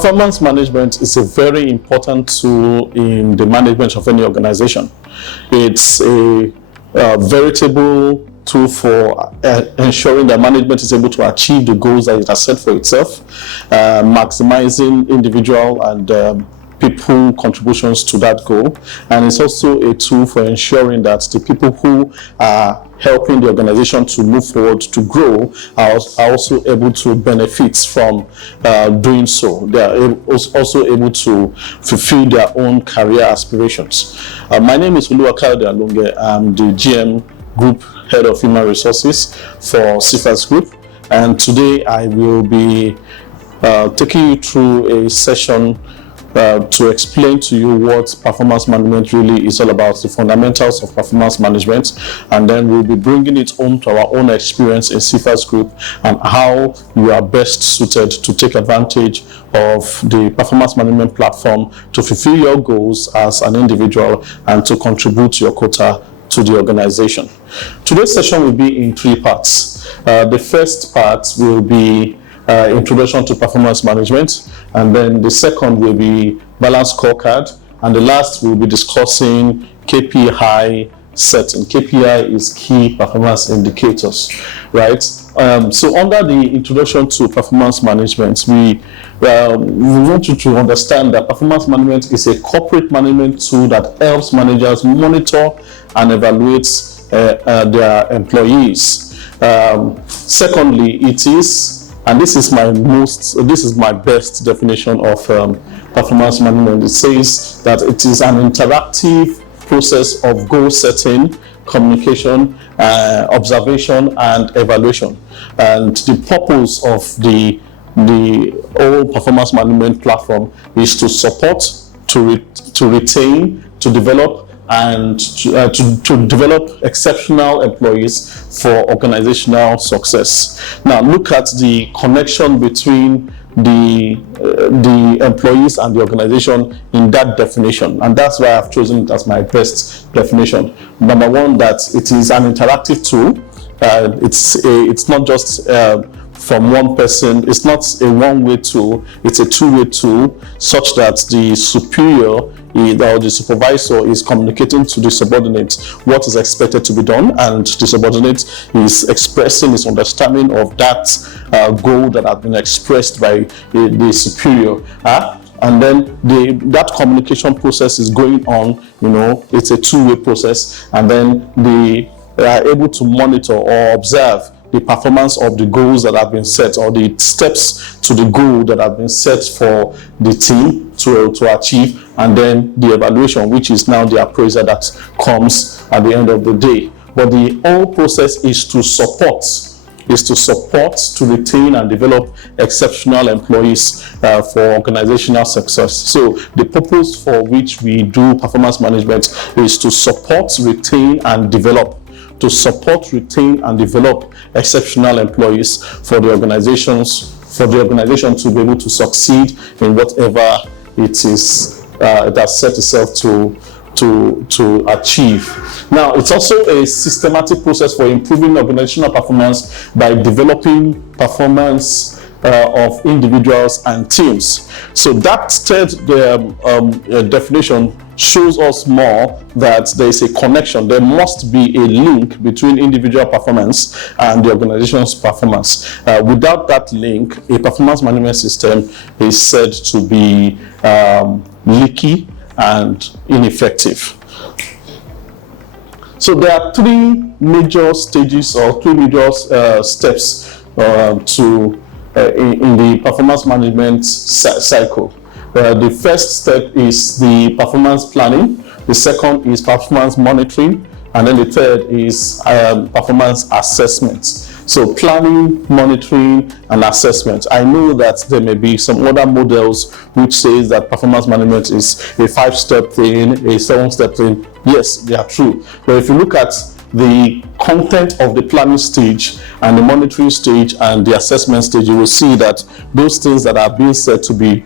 Performance management is a very important tool in the management of any organization. It's a veritable tool for ensuring that management is able to achieve the goals that it has set for itself, maximizing individual and people contributions to that goal. And it's also a tool for ensuring that the people who are helping the organization to move forward, to grow, are also able to benefit from doing so. They are also able to fulfill their own career aspirations. My name is Oluwakayode Alunge. I'm the GM Group Head of Human Resources for CFAS Group, and today I will be taking you through a session to explain to you what performance management really is all about, the fundamentals of performance management, and then we'll be bringing it home to our own experience in CFAS Group and how you are best suited to take advantage of the performance management platform to fulfill your goals as an individual and to contribute your quota to the organization. Today's session will be in three parts. The first part will be introduction to performance management, and then the second will be balanced scorecard, and the last will be discussing KPI setting. KPI is key performance indicators, right? So under the introduction to performance management, we want you to understand that performance management is a corporate management tool that helps managers monitor and evaluate their employees. Secondly, it is, and this is my best definition of performance management. It says that it is an interactive process of goal setting, communication, observation, and evaluation. And the purpose of the whole performance management platform is to support, to retain, to develop, and to develop exceptional employees for organizational success. Now look at the connection between the employees and the organization in that definition, and that's why I've chosen it as my best definition. Number one, that it is an interactive tool. It's not just from one person. It's not a one-way tool. It's a two-way tool, such that the superior or the supervisor is communicating to the subordinate what is expected to be done, and the subordinate is expressing his understanding of that goal that has been expressed by the superior. And then that communication process is going on. It's a two-way process, and then they are able to monitor or observe the performance of the goals that have been set, or the steps to the goal that have been set for the team to achieve, and then the evaluation, which is now the appraisal that comes at the end of the day. But the whole process is to support, to retain and develop exceptional employees for organizational success. So the purpose for which we do performance management is to support, retain, and develop. To support, retain, and develop exceptional employees for the organization to be able to succeed in whatever it has set itself to achieve. Now, it's also a systematic process for improving organizational performance by developing performance of individuals and teams. So that third definition shows us more that there is a connection. There must be a link between individual performance and the organization's performance. Without that link, a performance management system is said to be leaky and ineffective. So there are three major stages or three major steps in the performance management cycle. The first step is the performance planning, the second is performance monitoring, and then the third is performance assessment. So planning, monitoring, and assessment. I know that there may be some other models which says that performance management is a 5-step thing, a 7-step thing. Yes, they are true. But if you look at the content of the planning stage and the monitoring stage and the assessment stage, you will see that those things that are being said to be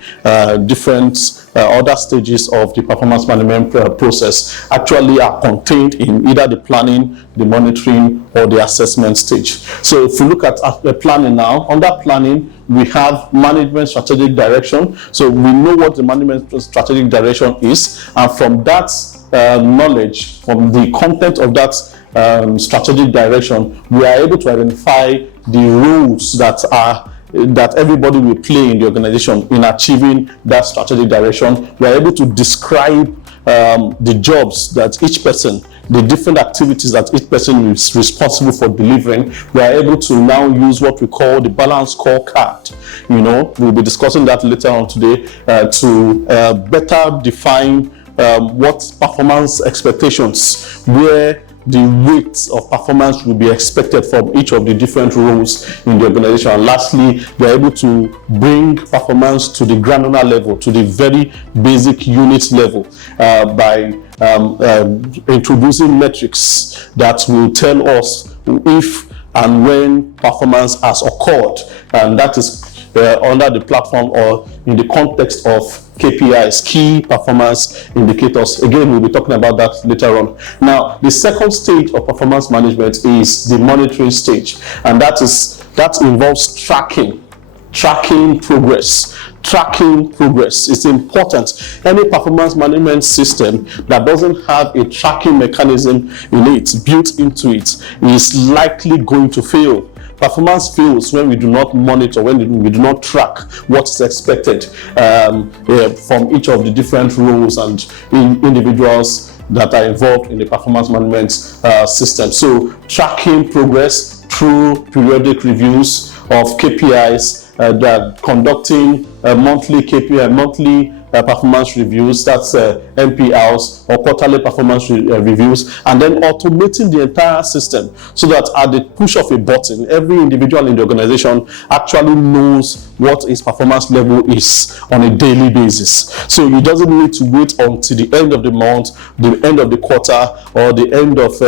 different other stages of the performance management process actually are contained in either the planning, the monitoring, or the assessment stage. So if you look at the planning now, under planning, we have management strategic direction. So we know what the management strategic direction is, and from that knowledge, from the content of that strategic direction, we are able to identify the roles that everybody will play in the organization in achieving that strategic direction. We are able to describe the jobs that each person, the different activities that each person is responsible for delivering. We are able to now use what we call the balance scorecard. We'll be discussing that later on today to better define what performance expectations, where the rates of performance will be expected from each of the different roles in the organization. And lastly, we are able to bring performance to the granular level, to the very basic unit level, by introducing metrics that will tell us if and when performance has occurred, and that is under the platform or in the context of KPIs, key performance indicators. Again, we'll be talking about that later on. Now, the second stage of performance management is the monitoring stage, and that involves tracking progress. Tracking progress is important. Any performance management system that doesn't have a tracking mechanism in it, built into it, is likely going to fail. Performance fails when we do not monitor, when we do not track what is expected from each of the different roles and individuals that are involved in the performance management system. So tracking progress through periodic reviews of KPIs, conducting monthly KPI, monthly performance reviews, that's MPRs, or quarterly performance reviews, and then automating the entire system so that at the push of a button, every individual in the organization actually knows what his performance level is on a daily basis. So he doesn't need to wait until the end of the month, the end of the quarter, or the end of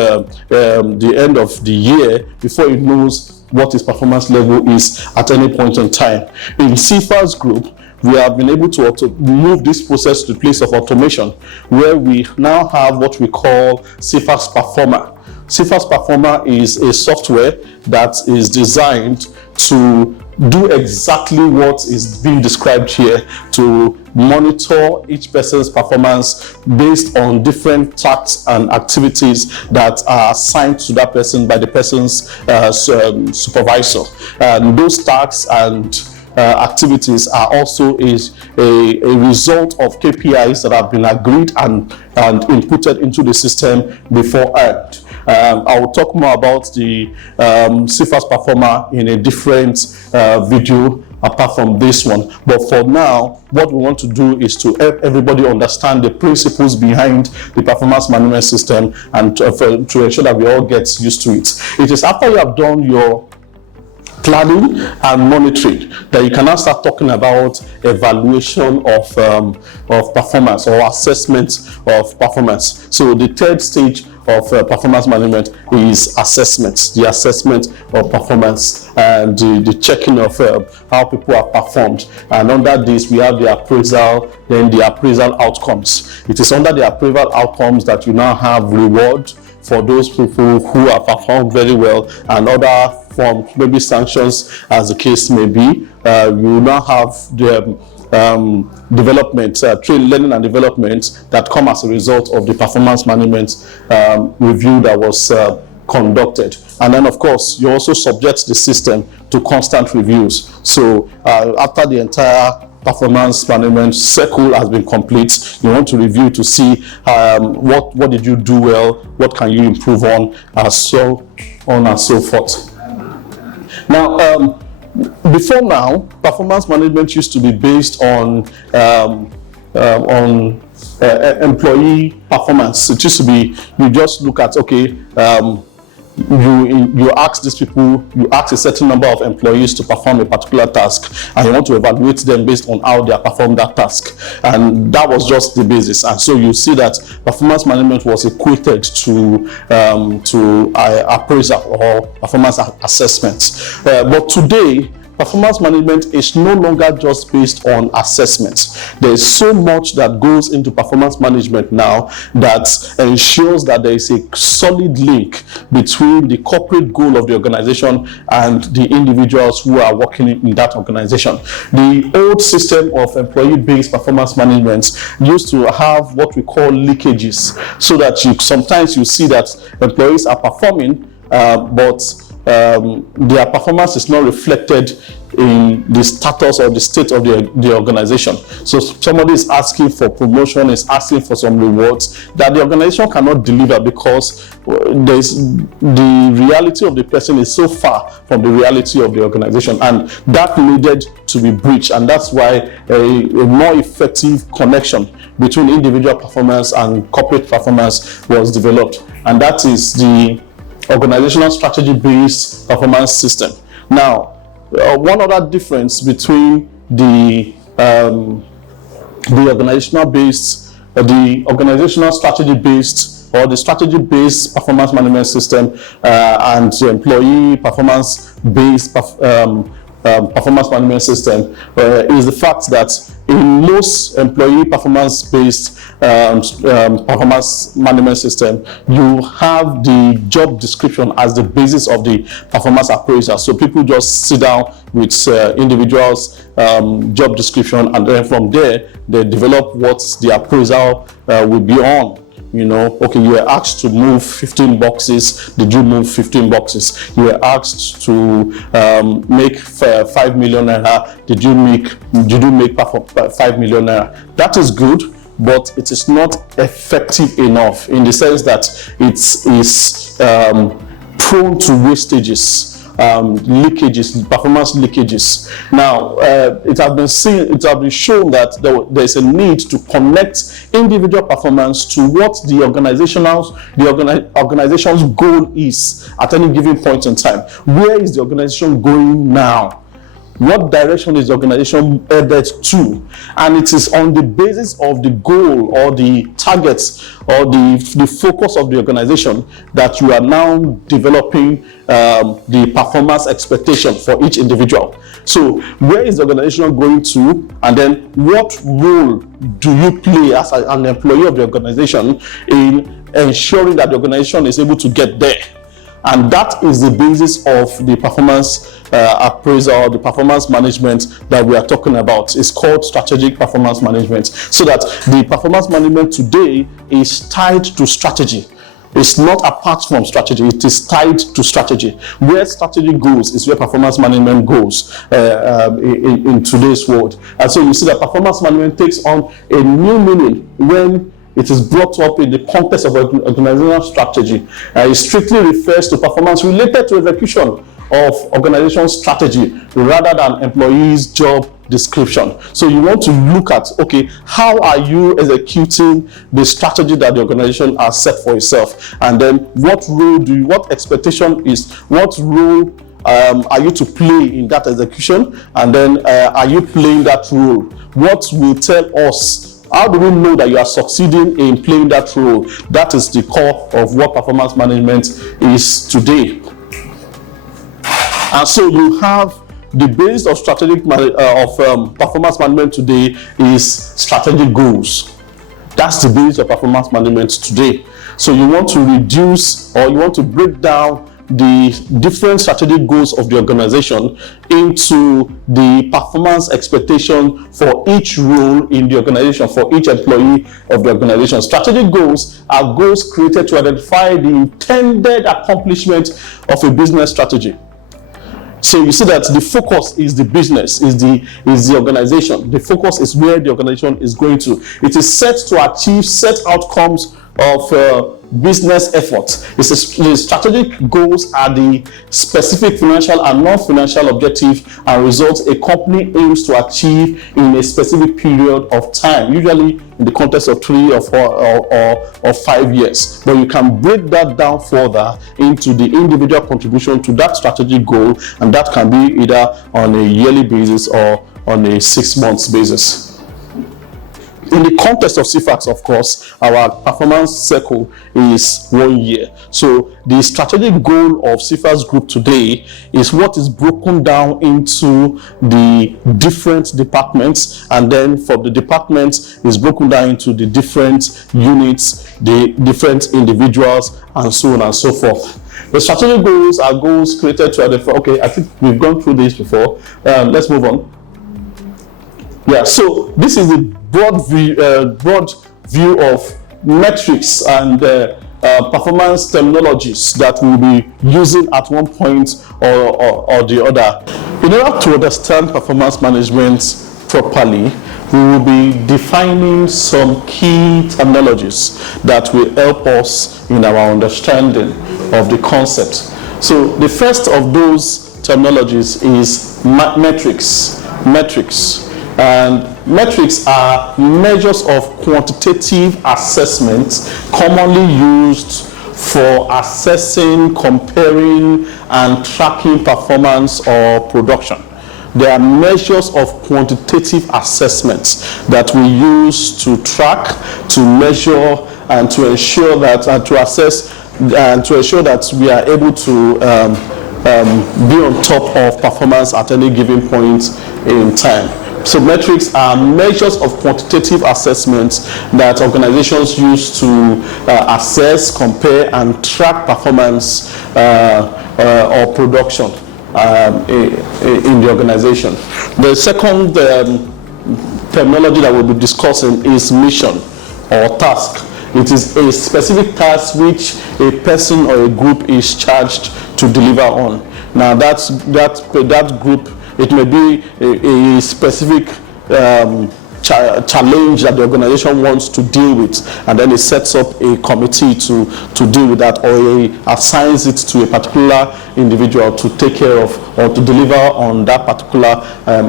the year before he knows what his performance level is at any point in time. In CFA's group, we have been able to move this process to the place of automation, where we now have what we call CFA's Performer. CFA's Performer is a software that is designed to do exactly what is being described here, to monitor each person's performance based on different tasks and activities that are assigned to that person by the person's supervisor. And those tasks and activities are also a result of KPIs that have been agreed and inputted into the system beforehand. I will talk more about the CFA's Performer in a different video apart from this one. But for now, what we want to do is to help everybody understand the principles behind the performance management system and to ensure that we all get used to it. It is after you have done your planning and monitoring that you can now start talking about evaluation of performance or assessment of performance. So the third stage of performance management is assessment, the assessment of performance and the checking of how people have performed. And under this, we have the appraisal, then the appraisal outcomes. It is under the appraisal outcomes that you now have reward for those people who have performed very well, and other forms, maybe sanctions, as the case may be. You now have the development, learning and development that come as a result of the performance management review that was conducted. And then, of course, you also subject the system to constant reviews. So after the entire performance management cycle has been complete, you want to review to see what did you do well, what can you improve on, so on and so forth. Now, before now, performance management used to be based on employee performance. It used to be, you just look at, okay, you ask these people, you ask a certain number of employees to perform a particular task, and you want to evaluate them based on how they have performed that task, and that was just the basis. And so you see that performance management was equated to appraisal or performance assessment. But today, performance management is no longer just based on assessments. There is so much that goes into performance management now that ensures that there is a solid link between the corporate goal of the organization and the individuals who are working in that organization. The old system of employee-based performance management used to have what we call leakages, so that sometimes you see that employees are performing, but their performance is not reflected in the status or the state of the organization. So somebody is asking for promotion, is asking for some rewards that the organization cannot deliver because the reality of the person is so far from the reality of the organization, and that needed to be breached. And that's why a more effective connection between individual performance and corporate performance was developed, and that is the organizational strategy-based performance system. Now, one other difference between the organizational strategy-based or the strategy-based performance management system and the employee performance-based performance management system is the fact that in most employee performance-based performance management system, you have the job description as the basis of the performance appraisal. So people just sit down with individuals' job description, and then from there they develop what the appraisal will be on. You know, okay, you were asked to move 15 boxes. Did you move 15 boxes? You were asked to make 5 million naira. Did you make 5 million naira? That is good, but it is not effective enough in the sense that it is prone to wastages. Leakages, performance leakages. Now, it has been shown that there is a need to connect individual performance to what the organization's goal is at any given point in time. Where is the organization going now? What direction is the organization headed to? And it is on the basis of the goal or the targets or the focus of the organization that you are now developing the performance expectation for each individual. So where is the organization going to, and then what role do you play as an employee of the organization in ensuring that the organization is able to get there? And that is the basis of the performance appraisal, the performance management that we are talking about. It's called strategic performance management. So that the performance management today is tied to strategy. It's not apart from strategy, it is tied to strategy. Where strategy goes is where performance management goes in today's world. And so you see that performance management takes on a new meaning when it is brought up in the context of organizational strategy. It strictly refers to performance related to execution of organizational strategy rather than employees' job description. So you want to look at, okay, how are you executing the strategy that the organization has set for itself? And then what expectation is, what role are you to play in that execution? And then are you playing that role? What will tell us, how do we know that you are succeeding in playing that role? That is the core of what performance management is today. And so you have the base of performance management today is strategic goals. That's the base of performance management today. So you want to reduce, or you want to break down the different strategic goals of the organization into the performance expectation for each role in the organization, for each employee of the organization. Strategic goals are goals created to identify the intended accomplishment of a business strategy. So you see that the focus is the business, is the organization. The focus is where the organization is going to. It is set to achieve set outcomes of business efforts. The strategic goals are the specific financial and non-financial objective and results a company aims to achieve in a specific period of time, usually in the context of 3 or 4 or 5 years. But you can break that down further into the individual contribution to that strategic goal, and that can be either on a yearly basis or on a 6 months basis. In the context of CFAX, of course, our performance cycle is 1 year. So the strategic goal of CFAX Group today is what is broken down into the different departments, and then for the departments is broken down into the different units, the different individuals, and so on and so forth. The strategic goals are goals created to identify. Okay, I think we've gone through this before. Let's move on. Yeah, so this is the broad view of metrics and performance terminologies that we'll be using at one point or the other. In order to understand performance management properly, we will be defining some key terminologies that will help us in our understanding of the concept. So the first of those terminologies is metrics. And metrics are measures of quantitative assessment commonly used for assessing, comparing, and tracking performance or production. They are measures of quantitative assessments that we use to track, to measure, and to ensure that, and to assess, and to ensure that we are able to be on top of performance at any given point in time. So metrics are measures of quantitative assessments that organizations use to assess, compare, and track performance or production in the organization. The second terminology that we'll be discussing is mission or task. It is a specific task which a person or a group is charged to deliver on. Now that group, it may be a specific challenge that the organization wants to deal with, and then it sets up a committee to deal with that, or it assigns it to a particular individual to take care of or to deliver on that particular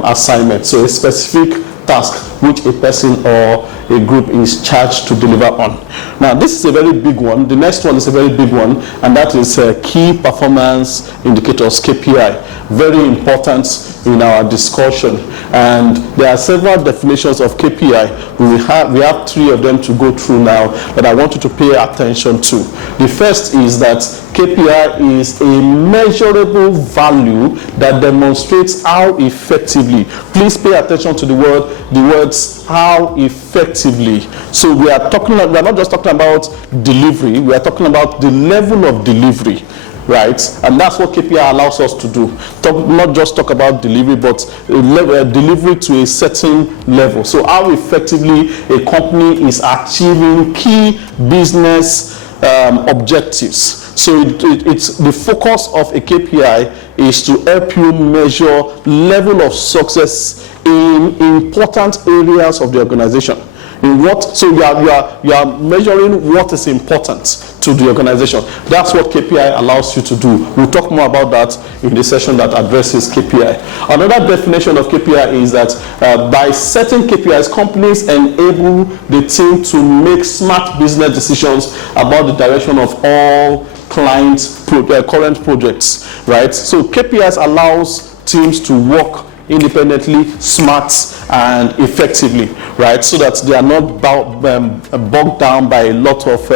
assignment. So a specific task which a person or a group is charged to deliver on. Now this is a very big one. The next one is a very big one, and that is key performance indicators, KPI. Very important in our discussion, and there are several definitions of KPI. We have 3 of them to go through now that I want you to pay attention to. The first is that KPI is a measurable value that demonstrates how effectively. Please pay attention to the words how effectively. So we are not just talking about delivery, we are talking about the level of delivery, right? And that's what KPI allows us to do. Not just talk about delivery, but delivery to a certain level. So how effectively a company is achieving key business objectives. So it's the focus of a KPI is to help you measure level of success in important areas of the organization. So you are measuring what is important to the organization. That's what KPI allows you to do. We'll talk more about that in the session that addresses KPI. Another definition of KPI is that by setting KPIs, companies enable the team to make smart business decisions about the direction of all current projects, right? So KPIs allows teams to work independently, smart, and effectively, right? So that they are not bogged down by a lot of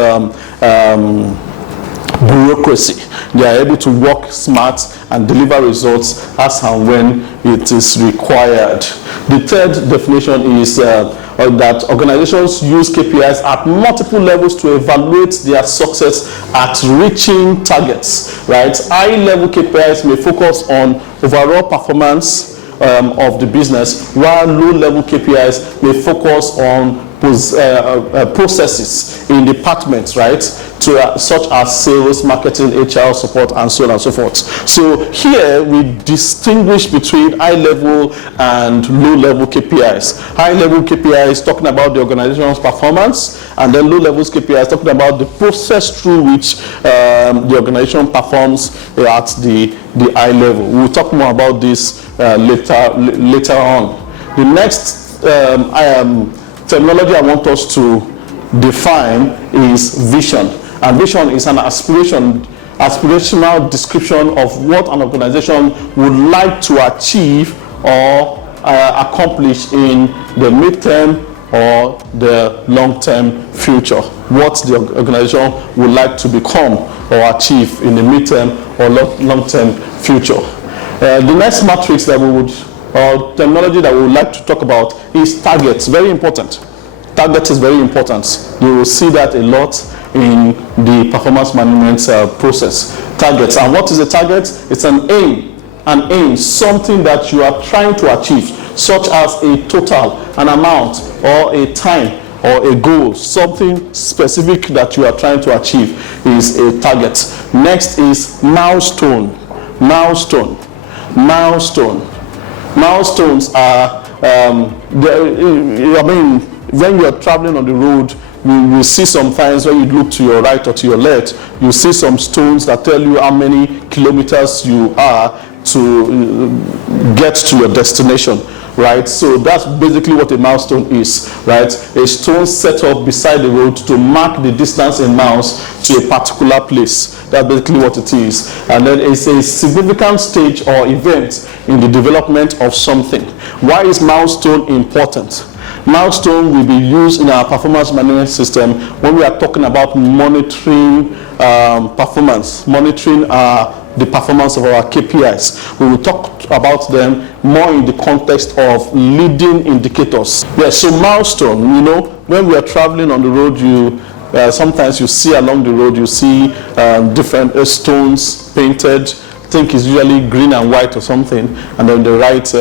bureaucracy. They are able to work smart and deliver results as and when it is required. The third definition is that organizations use KPIs at multiple levels to evaluate their success at reaching targets, right? High-level KPIs may focus on overall performance of the business, while low-level KPIs may focus on processes in departments, right? Such as sales, marketing, HR, support, and so on and so forth. So here we distinguish between high-level and low-level KPIs. High-level KPIs talking about the organization's performance, and then low-level KPIs talking about the process through which the organization performs at the high level. We'll talk more about this later on. The next terminology I want us to define is vision. And vision is an aspirational description of what an organization would like to achieve or accomplish in the midterm, or the long-term future, what the organization would like to become or achieve in the midterm or long-term future. The next matrix that we would, or terminology that we would like to talk about is targets. Very important. Target is very important. You will see that a lot in the performance management process. Targets. And what is a target? It's an aim, something that you are trying to achieve, such as a total, an amount, or a time, or a goal. Something specific that you are trying to achieve is a target. Next is milestone. Milestones are, when you are traveling on the road, you will see sometimes when you look to your right or to your left, you see some stones that tell you how many kilometers you are to get to your destination, right? So that's basically what a milestone is, right? A stone set up beside the road to mark the distance in miles to a particular place. That's basically what it is. And then it's a significant stage or event in the development of something. Why is milestone important? Milestone will be used in our performance management system when we are talking about monitoring performance, monitoring the performance of our KPIs. We will talk about them more in the context of leading indicators. Yes, so milestone, when we are traveling on the road, sometimes you see along the road, you see different stones painted. I think it's usually green and white or something, and then they write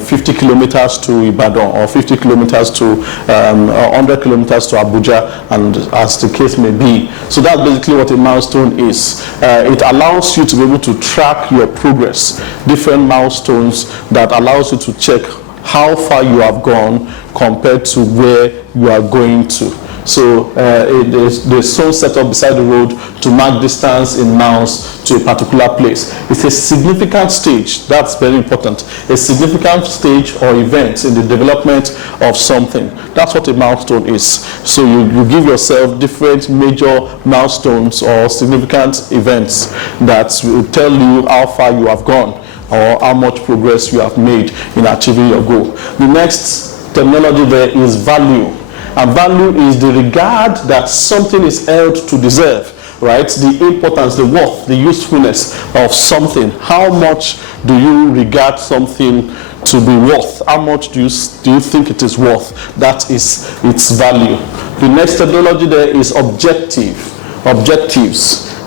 50 kilometers to Ibadan, or 50 kilometers to 100 kilometers to Abuja, and as the case may be. So that's basically what a milestone is. It allows you to be able to track your progress, different milestones that allows you to check how far you have gone compared to where you are going to. So the stone set up beside the road to mark distance in miles to a particular place. It's a significant stage. That's very important. A significant stage or event in the development of something. That's what a milestone is. So you give yourself different major milestones or significant events that will tell you how far you have gone or how much progress you have made in achieving your goal. The next terminology there is value. And value is the regard that something is held to deserve, right? The importance, the worth, the usefulness of something. How much do you regard something to be worth? How much do you think it is worth? That is its value. The next terminology there is objectives.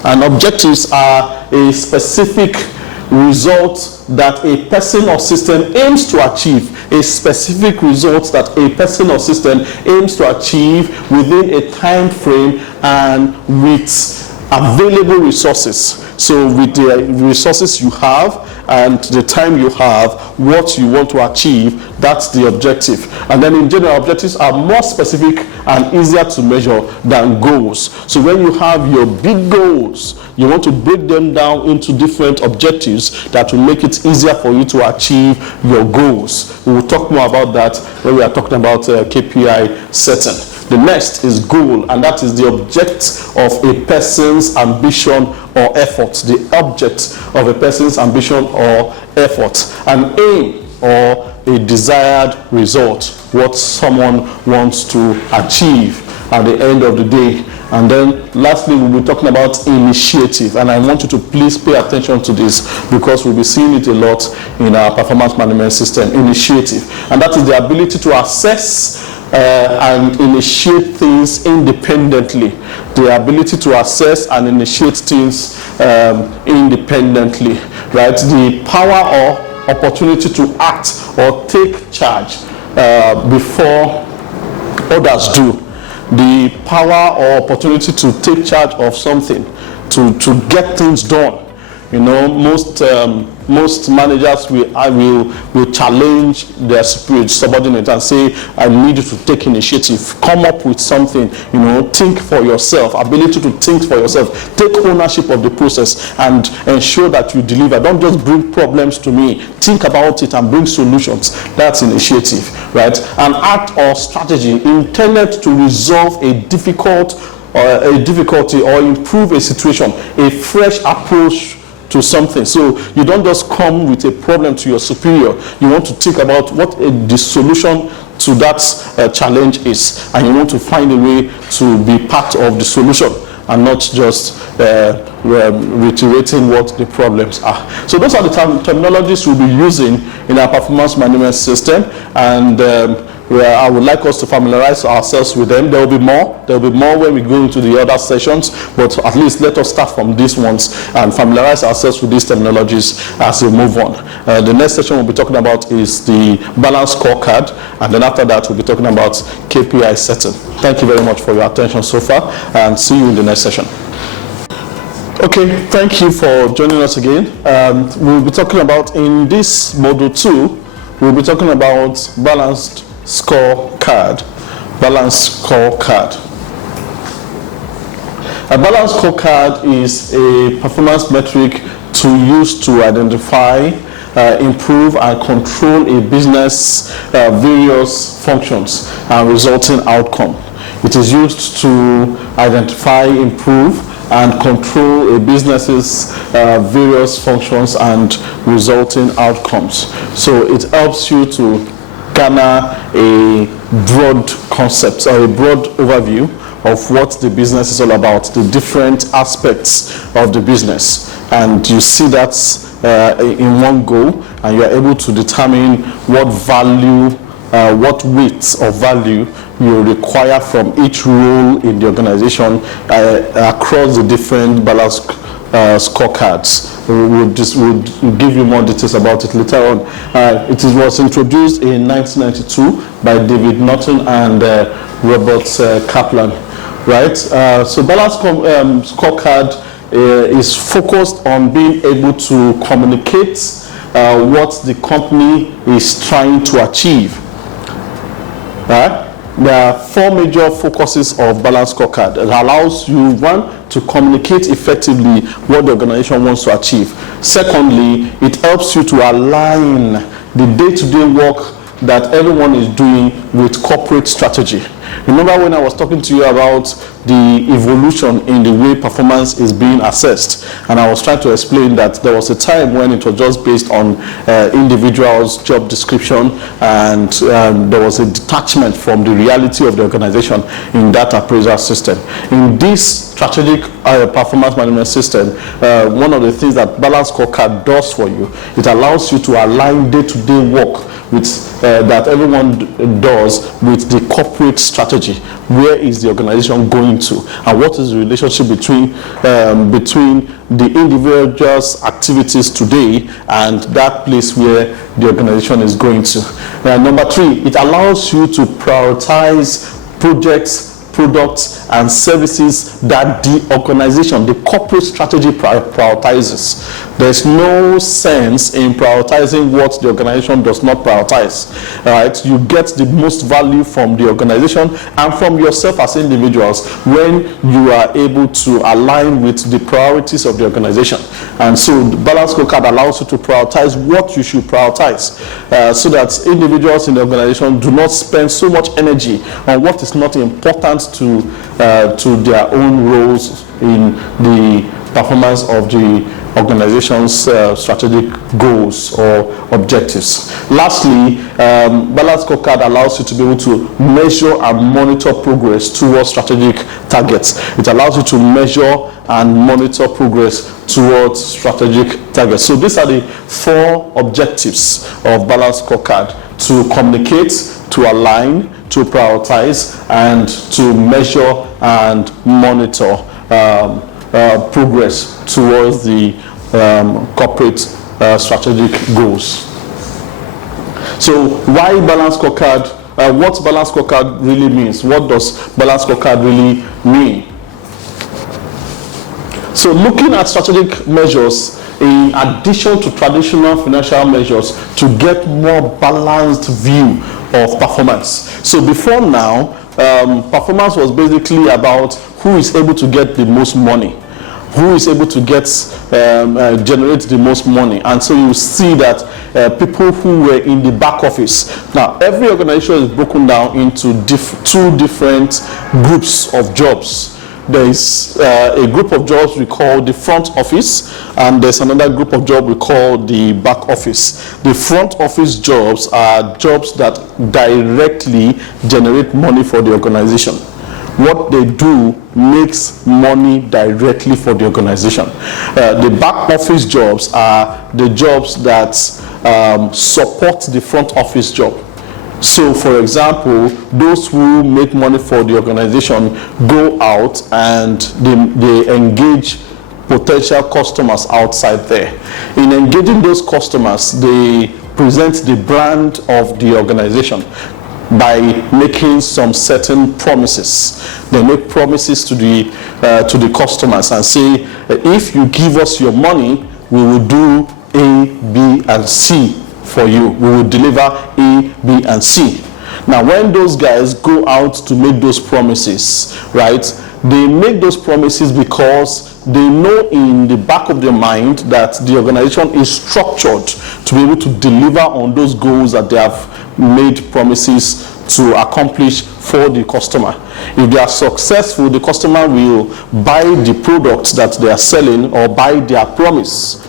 And objectives are a specific result that a person or system aims to achieve, a specific result that a person or system aims to achieve within a time frame and with available resources. So with the resources you have and the time you have, what you want to achieve, that's the objective. And then in general, objectives are more specific and easier to measure than goals. So when you have your big goals, you want to break them down into different objectives that will make it easier for you to achieve your goals. We will talk more about that when we are talking about KPI setting. The next is goal, and that is the object of a person's ambition or effort. The object of a person's ambition or effort. An aim or a desired result, what someone wants to achieve at the end of the day. And then lastly, we'll be talking about initiative, and I want you to please pay attention to this because we'll be seeing it a lot in our performance management system. Initiative, and that is the ability to assess and initiate things independently. The ability to assess and initiate things independently, right? The power or opportunity to act or take charge before others do. The power or opportunity to take charge of something, to get things done. Most managers will challenge their subordinate and say, I need you to take initiative, come up with something, think for yourself, ability to think for yourself, take ownership of the process and ensure that you deliver. Don't just bring problems to me, think about it and bring solutions. That's initiative, right? An act or strategy intended to resolve a difficulty or improve a situation, a fresh approach to something. So you don't just come with a problem to your superior. You want to think about what the solution to that challenge is, and you want to find a way to be part of the solution and not just reiterating what the problems are. So those are the terminologies we'll be using in our performance management system, and I would like us to familiarize ourselves with them. There will be more. There will be more when we go into the other sessions, but at least let us start from these ones and familiarize ourselves with these terminologies as we move on. The next session we'll be talking about is the balance scorecard, and then after that we'll be talking about KPI setting. Thank you very much for your attention so far, and see you in the next session. Okay, thank you for joining us again. We'll be talking about, in this module 2, we'll be talking about balanced scorecard. Balanced scorecard. A balanced scorecard is a performance metric to use to identify, improve, and control a business various functions and resulting outcome. It is used to identify, improve, and control a business's various functions and resulting outcomes. So it helps you to garner a broad concept or a broad overview of what the business is all about, the different aspects of the business. And you see that in one go, and you are able to determine what value, what weight of value you require from each role in the organization across the different balance scorecards. We'll give you more details about it later on. It was introduced in 1992 by David Norton and Robert Kaplan. Right? So balance scorecard is focused on being able to communicate what the company is trying to achieve. Right? There are 4 major focuses of balance scorecard. It allows you, one, to communicate effectively what the organization wants to achieve. Secondly, it helps you to align the day-to-day work that everyone is doing with corporate strategy. Remember when I was talking to you about the evolution in the way performance is being assessed, and I was trying to explain that there was a time when it was just based on individuals' job description, and there was a detachment from the reality of the organization in that appraisal system. In this strategic performance management system, one of the things that balance scorecard does for you, it allows you to align day-to-day work with that everyone does with the corporate strategy. Where is the organization going to, and what is the relationship between the individual's activities today and that place where the organization is going to. Number 3, it allows you to prioritize projects, products, and services that the organization, the corporate strategy prioritizes. There's no sense in prioritizing what the organization does not prioritize. Right? You get the most value from the organization and from yourself as individuals when you are able to align with the priorities of the organization. And so the balance scorecard allows you to prioritize what you should prioritize, so that individuals in the organization do not spend so much energy on what is not important to their own roles in the performance of the organization's strategic goals or objectives. Lastly, balance scorecard allows you to be able to measure and monitor progress towards strategic targets. It allows you to measure and monitor progress towards strategic targets. So these are the 4 objectives of balance scorecard: to communicate, to align, to prioritize, and to measure and monitor progress towards the corporate strategic goals. So why balance scorecard? What balance scorecard really means? What does balance scorecard really mean? So looking at strategic measures in addition to traditional financial measures to get more balanced view of performance. So before now, performance was basically about who is able to get the most money, who is able to get generate the most money. And so you see that people who were in the back office. Now every organization is broken down into 2 different groups of jobs. there is a group of jobs we call the front office, and there's another group of jobs we call the back office. The front office jobs are jobs that directly generate money for the organization. What they do makes money directly for the organization. The back office jobs are the jobs that support the front office job. So, for example, those who make money for the organization go out and they engage potential customers outside there. In engaging those customers, they present the brand of the organization by making some certain promises. They make promises to the customers and say, if you give us your money, we will do A, B, and C for you. We will deliver A, B, and C. Now, when those guys go out to make those promises, right, they make those promises because they know in the back of their mind that the organization is structured to be able to deliver on those goals that they have made promises to accomplish for the customer. If they are successful, the customer will buy the products that they are selling or buy their promise,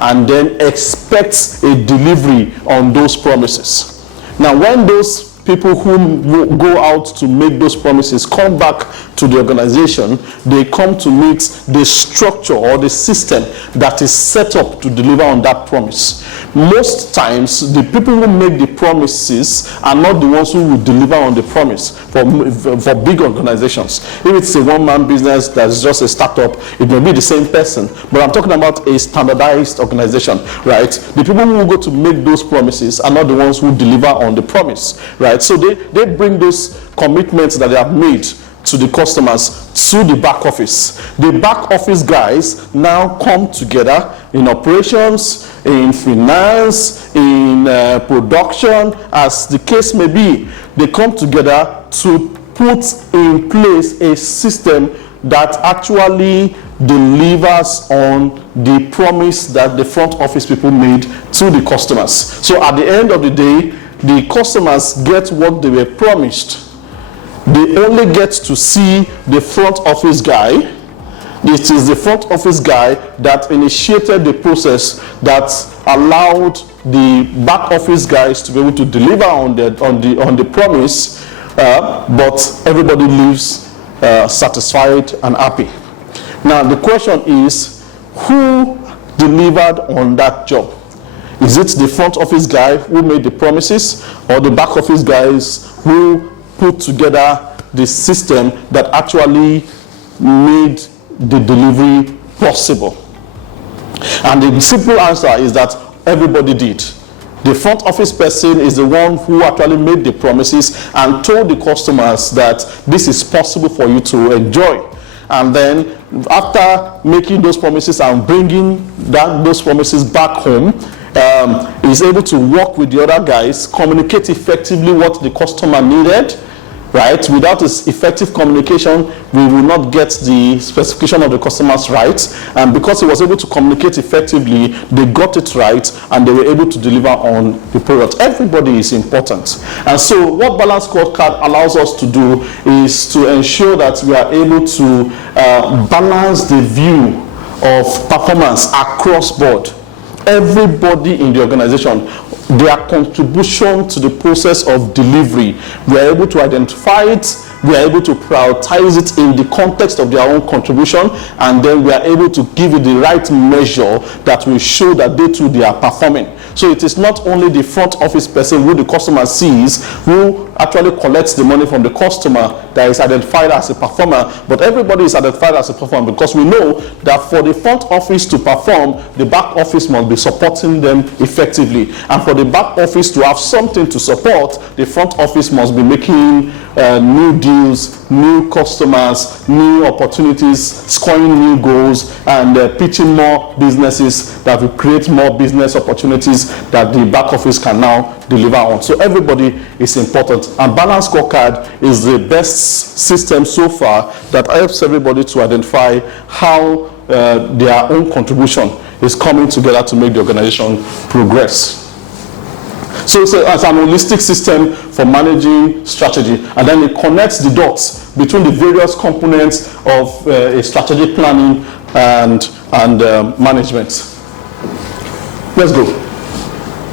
and then expect a delivery on those promises. Now, when those people who go out to make those promises come back to the organization, they come to meet the structure or the system that is set up to deliver on that promise. Most times, the people who make the promises are not the ones who will deliver on the promise for big organizations. If it's a one-man business that's just a startup, it may be the same person. But I'm talking about a standardized organization, right? The people who go to make those promises are not the ones who deliver on the promise, right? So they bring those commitments that they have made to the customers to the back office. The back office guys now come together in operations, in finance, in production, as the case may be. They come together to put in place a system that actually delivers on the promise that the front office people made to the customers. So at the end of the day, the customers get what they were promised. They only get to see the front office guy. It is the front office guy that initiated the process that allowed the back office guys to be able to deliver on the promise, but everybody leaves satisfied and happy. Now the question is, who delivered on that job? Is it the front office guy who made the promises, or the back office guys who put together the system that actually made the delivery possible? And the simple answer is that everybody did. The front office person is the one who actually made the promises and told the customers that this is possible for you to enjoy. And then after making those promises and bringing those promises back home, is able to work with the other guys, communicate effectively what the customer needed, right? Without this effective communication, we will not get the specification of the customers right. And because he was able to communicate effectively, they got it right and they were able to deliver on the product. Everybody is important. And so what Balance Scorecard allows us to do is to ensure that we are able to balance the view of performance across board. Everybody in the organization, their contribution to the process of delivery, we are able to identify it, we are able to prioritize it in the context of their own contribution, and then we are able to give it the right measure that will show that they are performing. So it is not only the front office person who the customer sees, who actually collects the money from the customer, that is identified as a performer, but everybody is identified as a performer, because we know that for the front office to perform, the back office must be supporting them effectively. And for the back office to have something to support, the front office must be making new deals, new customers, new opportunities, scoring new goals, and pitching more businesses that will create more business opportunities that the back office can now deliver on. So everybody is important, and Balance Scorecard is the best system so far that helps everybody to identify how their own contribution is coming together to make the organization progress. So it's an holistic system for managing strategy, and then it connects the dots between the various components of a strategic planning and management. Let's go.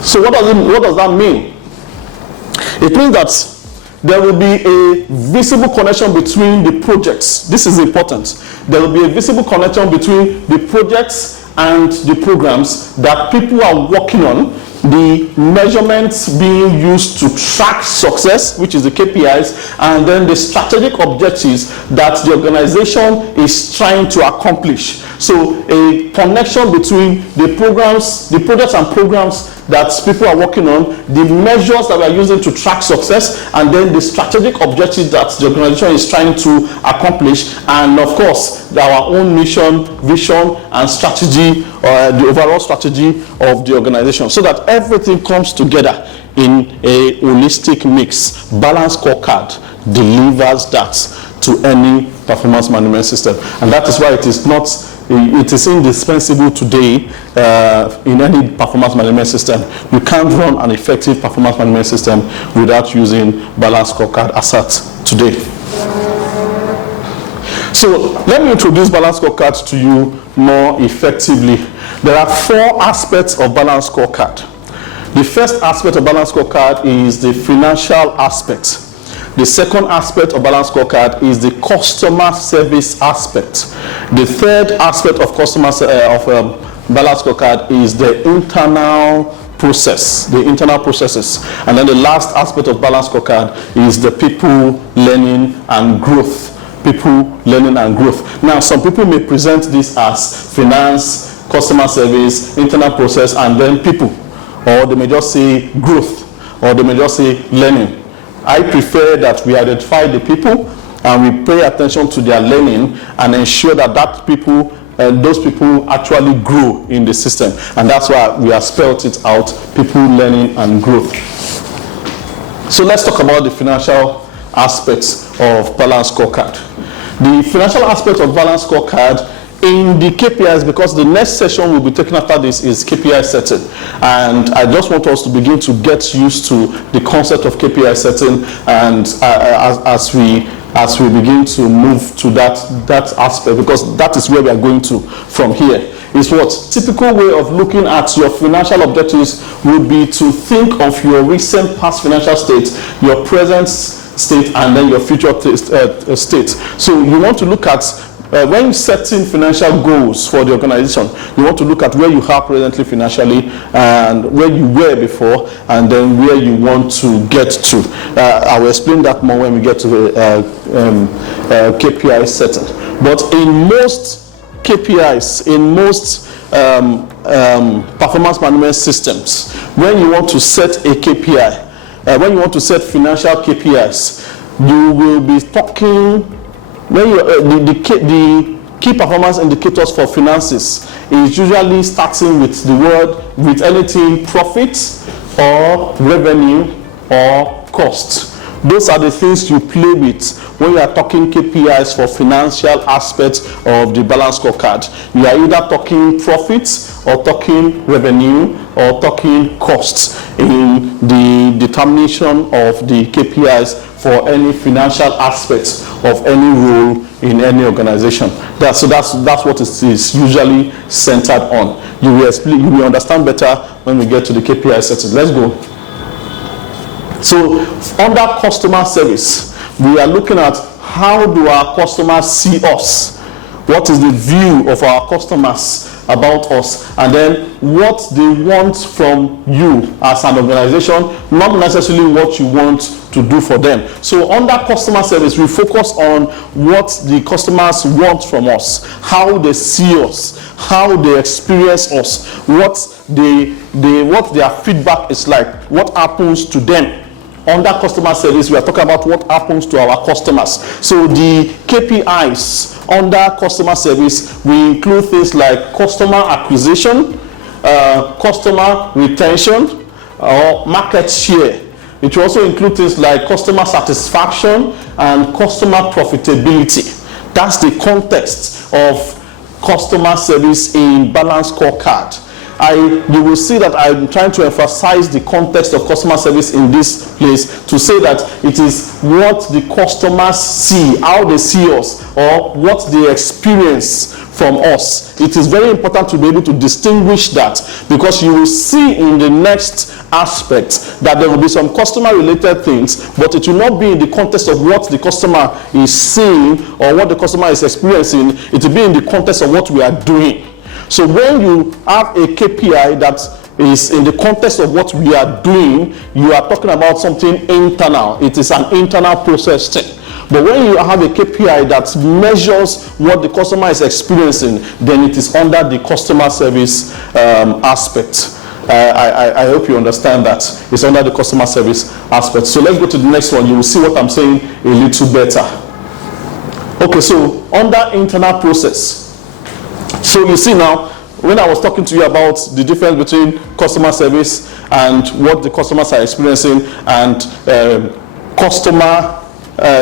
So what does that mean? It means that there will be a visible connection between the projects. This is important. There will be a visible connection between the projects and the programs that people are working on, the measurements being used to track success, which is the KPIs, and then the strategic objectives that the organization is trying to accomplish. So a connection between the programs, the projects and programs that people are working on, the measures that we are using to track success, and then the strategic objectives that the organization is trying to accomplish, and of course our own mission, vision, and strategy, the overall strategy of the organization, so that everything comes together in a holistic mix. Balanced scorecard delivers that to any performance management system, and that is why it is indispensable today in any performance management system. You can't run an effective performance management system without using balanced scorecard as at today. So let me introduce balanced scorecard to you more effectively. There are 4 aspects of balanced scorecard. The first aspect of balanced scorecard is the financial aspect. The second aspect of balanced scorecard is the customer service aspect. The third aspect of balanced scorecard is the internal process, the internal processes. And then the last aspect of balanced scorecard is the people, learning, and growth. People, learning, and growth. Now, some people may present this as finance, customer service, internal process, and then people. Or they may just say growth, or they may just say learning. I prefer that we identify the people and we pay attention to their learning and ensure that those people actually grow in the system. And that's why we have spelled it out: people, learning, and growth. So let's talk about the financial aspects of balanced scorecard. The financial aspect of balanced scorecard in the KPIs, because the next session we'll be taking after this is KPI setting, and I just want us to begin to get used to the concept of KPI setting, and as we begin to move to that aspect, because that is where we are going to from here. Is what typical way of looking at your financial objectives would be to think of your recent past financial state, your present state, and then your future state. So you want to look at when setting financial goals for the organization, you want to look at where you are presently financially and where you were before, and then where you want to get to. I will explain that more when we get to the KPI setting. But in most KPIs, in most performance management systems, when you want to set a KPI, when you want to set financial KPIs, you will be talking. When the key performance indicators for finances is usually starting with anything profit or revenue or cost. Those are the things you play with when you are talking KPIs for financial aspects of the balanced scorecard. You are either talking profits or talking revenue or talking costs in the determination of the KPIs for any financial aspects of any role in any organization. That's what it is usually centered on. You will understand better when we get to the KPI settings. Let's go. So under customer service, we are looking at how do our customers see us? What is the view of our customers about us? And then what they want from you as an organization, not necessarily what you want to do for them. So under customer service, we focus on what the customers want from us, how they see us, how they experience us, what their feedback is like, what happens to them. Under customer service, we are talking about what happens to our customers. So the KPIs under customer service, we include things like customer acquisition, customer retention, or market share. It will also include things like customer satisfaction and customer profitability. That's the context of customer service in balanced scorecard. you will see that I'm trying to emphasize the context of customer service in this place to say that it is what the customers see, how they see us, or what they experience from us. It is very important to be able to distinguish that, because you will see in the next aspect that there will be some customer related things, but it will not be in the context of what the customer is seeing or what the customer is experiencing. It will be in the context of what we are doing. So when you have a KPI that is in the context of what we are doing, you are talking about something internal. It is an internal process thing. But when you have a KPI that measures what the customer is experiencing, then it is under the customer service aspect. I hope you understand that. It's under the customer service aspect. So let's go to the next one. You will see what I'm saying a little better. Okay, so under internal process. So you see now, when I was talking to you about the difference between customer service and what the customers are experiencing, and customer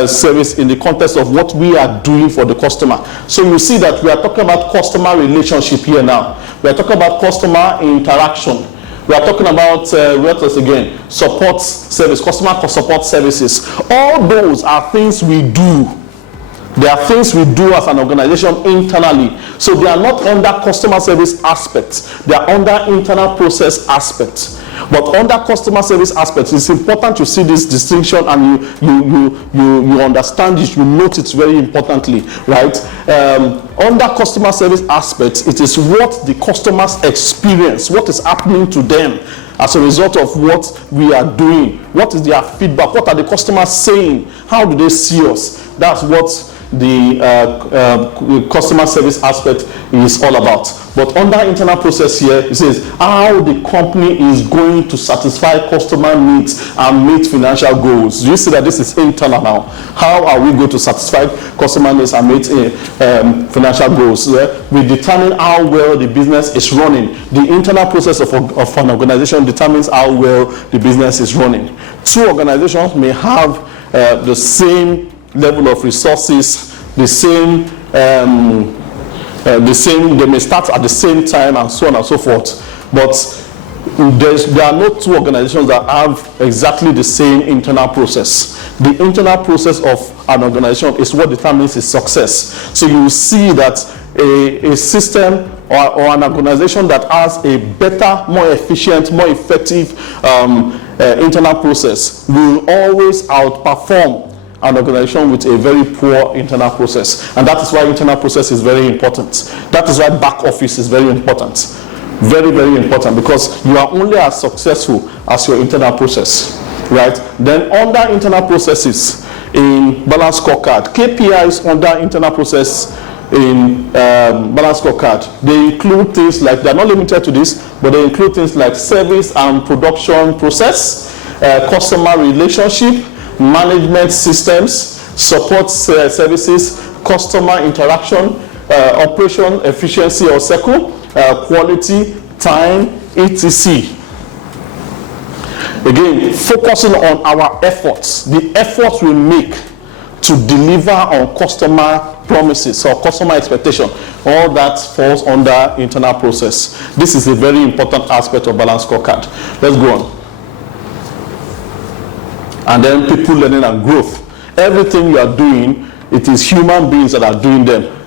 service in the context of what we are doing for the customer. So you see that we are talking about customer relationship here now. We are talking about customer interaction. We are talking about what else again? Support service, customer support services. All those are things we do. They are things we do as an organization internally. So they are not under customer service aspects. They are under internal process aspects. But under customer service aspects, it's important to see this distinction, and you understand it, you note it very importantly, right? Under customer service aspects, it is what the customers experience, what is happening to them as a result of what we are doing. What is their feedback? What are the customers saying? How do they see us? That's what the customer service aspect is all about. But under internal process here, it says how the company is going to satisfy customer needs and meet financial goals. Do you see that this is internal now? How are we going to satisfy customer needs and meet financial goals? We determine how well the business is running. The internal process of an organization determines how well the business is running. Two organizations may have the same level of resources, the same, they may start at the same time, and so on and so forth. But there are no two organizations that have exactly the same internal process. The internal process of an organization is what determines its success. So you will see that a system or an organization that has a better, more efficient, more effective internal process will always outperform an organization with a very poor internal process. And that is why internal process is very important. That is why back office is very important. Very, very important, because you are only as successful as your internal process, right? Then under internal processes in balance scorecard, KPIs under internal process in balance scorecard, they include things like, they're not limited to this, but they include things like service and production process, customer relationship, management systems, support services, customer interaction, operation efficiency or cycle, quality, time, etc. Again, focusing on our efforts, the efforts we make to deliver on customer promises or customer expectation, all that falls under internal process. This is a very important aspect of balance scorecard. Let's go on. And then people learning and growth. Everything you are doing, it is human beings that are doing them.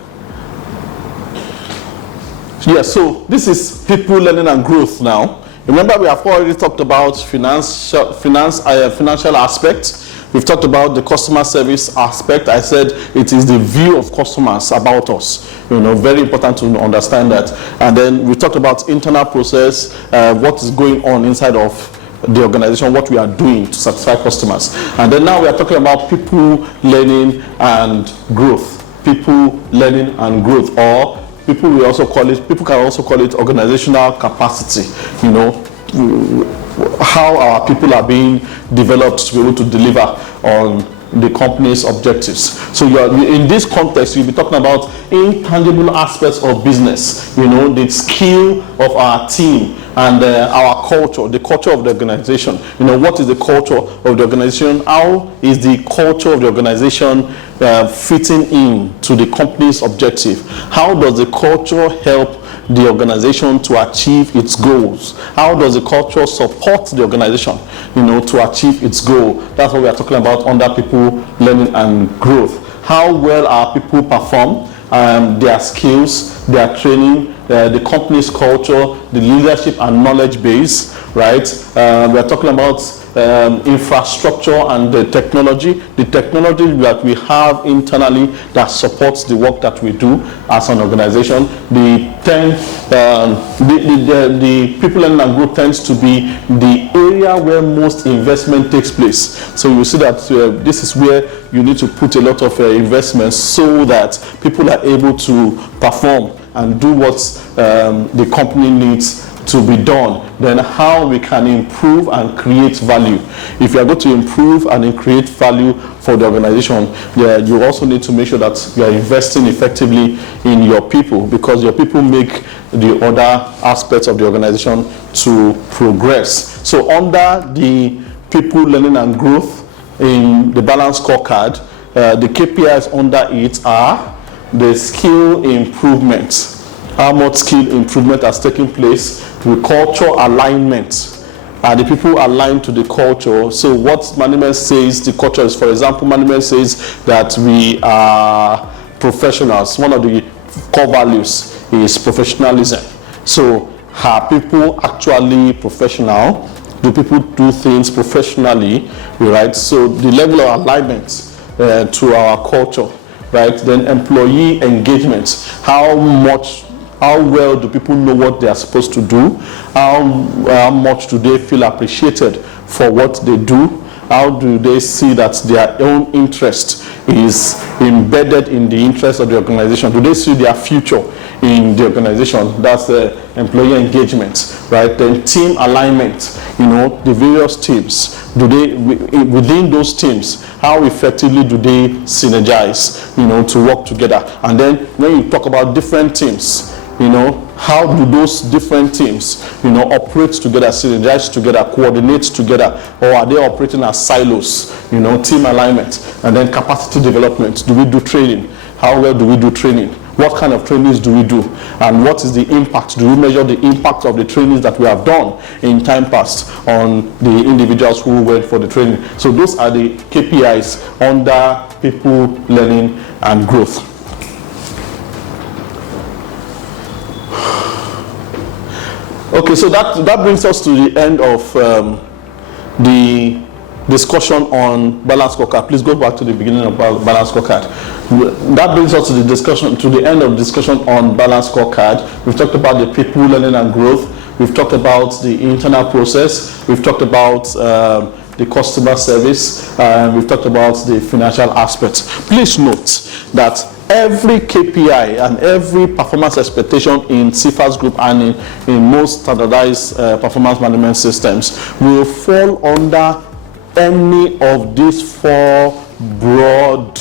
Yeah, so this is people learning and growth now. Remember, we have already talked about financial aspect. We've talked about the customer service aspect. I said it is the view of customers about us. You know, very important to understand that. And then we talked about internal process, what is going on inside of the organization, what we are doing to satisfy customers. And then now we are talking about people learning and growth. People learning and growth, or people can also call it organizational capacity. You know, how our people are being developed to be able to deliver on the company's objectives. So in this context, we'll be talking about intangible aspects of business, you know, the skill of our team and our culture, the culture of the organization. You know, what is the culture of the organization? How is the culture of the organization fitting in to the company's objective? How does the culture help the organization to achieve its goals? How does the culture support the organization, to achieve its goal? That's what we are talking about under people learning and growth. How well our people perform, their skills, their training, the company's culture, the leadership and knowledge base, right? We are talking about infrastructure and the technology that we have internally that supports the work that we do as an organization. The people learning and growth tends to be the area where most investment takes place. So you see that this is where you need to put a lot of investments so that people are able to perform and do what the company needs to be done. Then how we can improve and create value. If you are going to improve and create value for the organization, you also need to make sure that you are investing effectively in your people, because your people make the other aspects of the organization to progress. So under the people learning and growth in the balanced scorecard, the KPIs under it are the skill improvement. How much skill improvement has taken place, the culture alignment. Are the people aligned to the culture? So what management says the culture is, for example, management says that we are professionals. One of the core values is professionalism. So are people actually professional? Do people do things professionally, right? So the level of alignment to our culture, right? Then employee engagement. How well do people know what they are supposed to do? How much do they feel appreciated for what they do? How do they see that their own interest is embedded in the interest of the organization? Do they see their future in the organization? That's the employee engagement, right? Then team alignment, the various teams. Do they, within those teams, how effectively do they synergize, to work together? And then when you talk about different teams, how do those different teams, operate together, synergize together, coordinate together, or are they operating as silos? Team alignment. And then capacity development. Do we do training? How well do we do training? What kind of trainings do we do? And what is the impact? Do we measure the impact of the trainings that we have done in time past on the individuals who went for the training? So those are the KPIs under people learning and growth. Okay, so that brings us to the end of the discussion on balanced scorecard. Please go back to the beginning of balanced scorecard. That brings us to the end of discussion on balanced scorecard. We've talked about the people learning and growth. We've talked about the internal process. We've talked about the customer service. We've talked about the financial aspects. Please note that every KPI and every performance expectation in CFAS Group and in most standardized performance management systems will fall under any of these four broad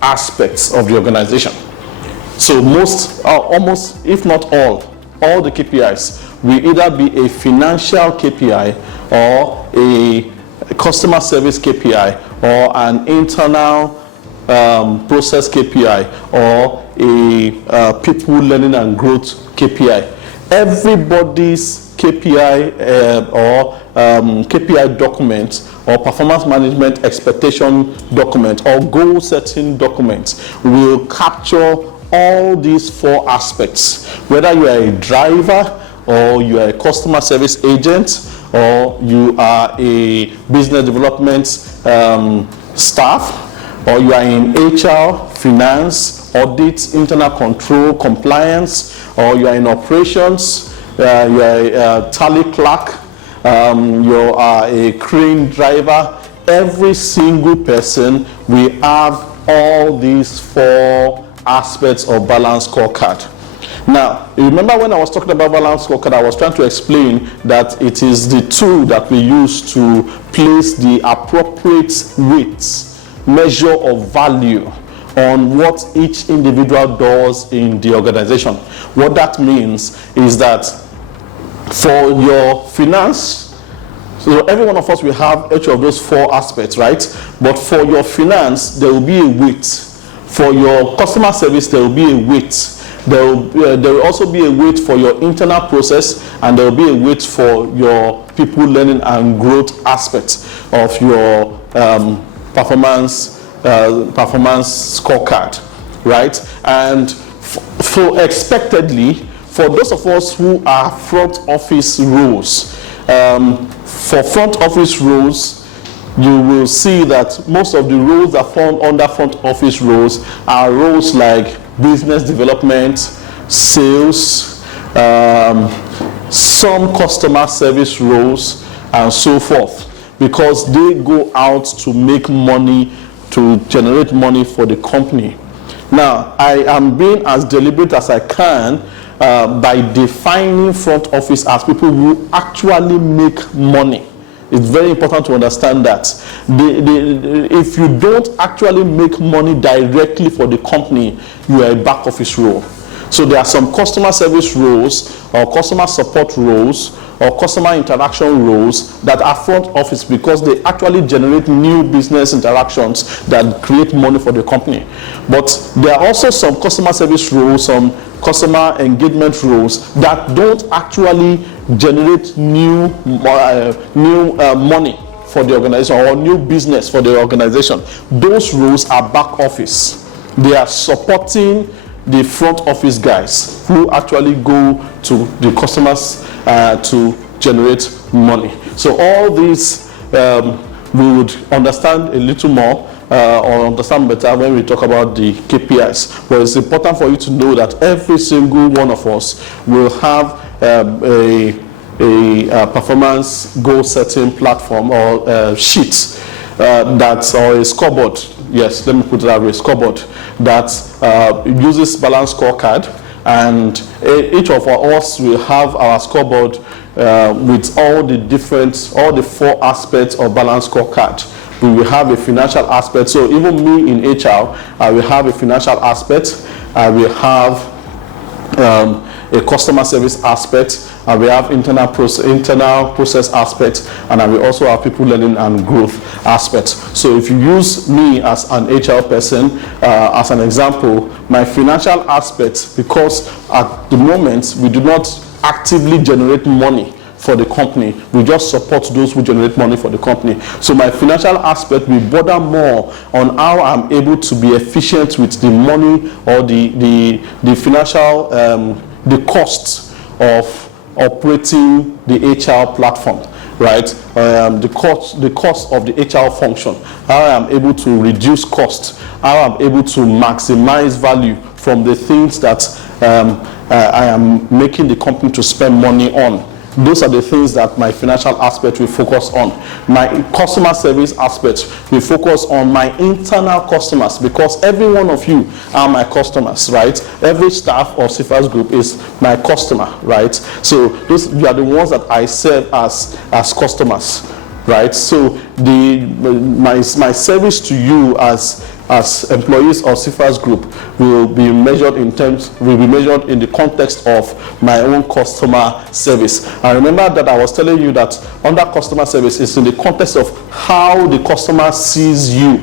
aspects of the organization. So most, almost, if not all the KPIs will either be a financial KPI or a customer service KPI or an internal process KPI or a people learning and growth KPI. Everybody's KPI or KPI document or performance management expectation document or goal setting document will capture all these four aspects. Whether you are a driver or you are a customer service agent or you are a business development staff, or you are in HR, finance, audit, internal control, compliance, or you are in operations, you are a tally clerk, you are a crane driver. Every single person will have all these four aspects of balanced scorecard. Now, remember when I was talking about balanced scorecard, I was trying to explain that it is the tool that we use to place the appropriate weights, measure of value on what each individual does in the organization. What that means is that for your finance, so every one of us will have each of those four aspects, right? But for your finance, there will be a weight. For your customer service, there will be a weight. There will also be a weight for your internal process, and there will be a weight for your people learning and growth aspects of your performance scorecard, right? And for expectedly, for those of us who are front office roles, for front office roles, you will see that most of the roles that fall under front office roles are roles like business development, sales, some customer service roles, and so forth, because they go out to make money, to generate money for the company. Now, I am being as deliberate as I can by defining front office as people who actually make money. It's very important to understand that. If you don't actually make money directly for the company, you are a back office role. So there are some customer service roles, or customer support roles, or customer interaction roles that are front office because they actually generate new business interactions that create money for the company. But there are also some customer service roles, some customer engagement roles that don't actually generate new money for the organization or new business for the organization. Those roles are back office. They are supporting the front office guys who actually go to the customers to generate money. So all these we would understand a little more or understand better when we talk about the KPIs. But it's important for you to know that every single one of us will have a performance goal setting platform or sheet or a scoreboard. Yes, let me put it that way, a scoreboard that uses balance scorecard, and each of us will have our scoreboard with all the 4 aspects of balance scorecard. We will have a financial aspect. So even me in HR, I will have a financial aspect. I will have a customer service aspect. I will have internal process aspect, and I will also have people learning and growth aspect. So if you use me as an HR person, as an example, my financial aspect, because at the moment we do not actively generate money for the company, we just support those who generate money for the company. So my financial aspect will border more on how I'm able to be efficient with the money or the financial the costs of operating the HR platform, right? The cost of the HR function, how I'm able to reduce cost, how I'm able to maximize value from the things that I am making the company to spend money on. Those are the things that my financial aspect will focus on. My customer service aspect will focus on my internal customers, because every one of you are my customers, right? Every staff of CFAS Group is my customer, right? So you are the ones that I serve as customers, right? So my service to you as employees of CFAS Group will be measured in the context of my own customer service. And remember that I was telling you that under customer service is in the context of how the customer sees you,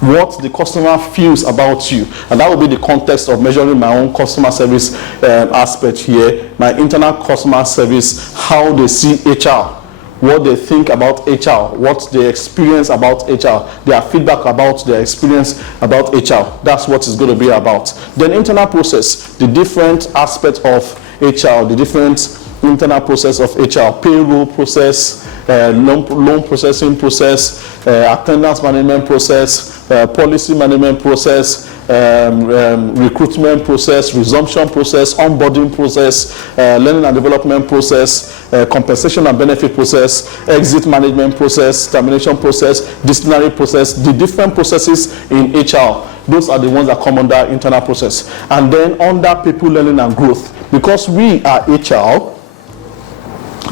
what the customer feels about you, and that will be the context of measuring my own customer service aspect here. My internal customer service, how they see HR, what they think about HR, what they experience about HR, their feedback about their experience about HR. That's what it's going to be about. Then internal process, the different aspects of HR, the different internal process of HR, payroll process, loan processing process, attendance management process, policy management process, recruitment process, resumption process, onboarding process, learning and development process, compensation and benefit process, exit management process, termination process, disciplinary process, the different processes in HR. Those are the ones that come under internal process. And then under people learning and growth, because we are HR,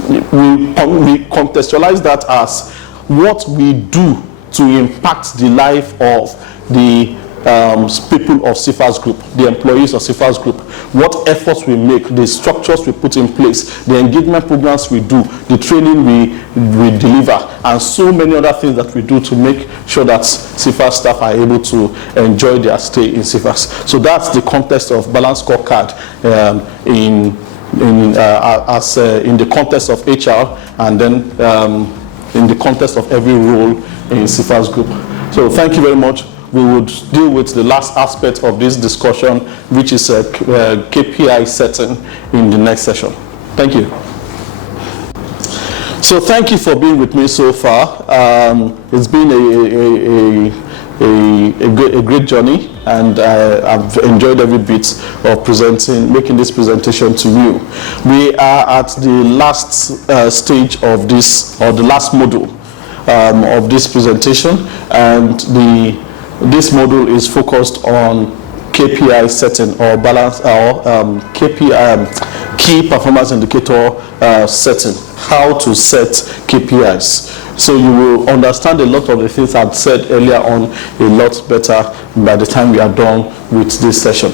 we contextualize that as what we do to impact the life of the people of CFAS Group, the employees of CFAS Group, what efforts we make, the structures we put in place, the engagement programs we do, the training we deliver, and so many other things that we do to make sure that CFAS staff are able to enjoy their stay in CFAS. So that's the context of balanced scorecard in the context of HR, and then in the context of every role in CFAS Group. So thank you very much. We would deal with the last aspect of this discussion, which is KPI setting, in the next session. Thank you. So thank you for being with me so far. It's been a great journey, and I've enjoyed every bit of making this presentation to you. We are at the last stage of this, or the last module of this presentation, and this module is focused on KPI setting, or balance, or KPI, key performance indicator setting, how to set KPIs. So you will understand a lot of the things I've said earlier on a lot better by the time we are done with this session.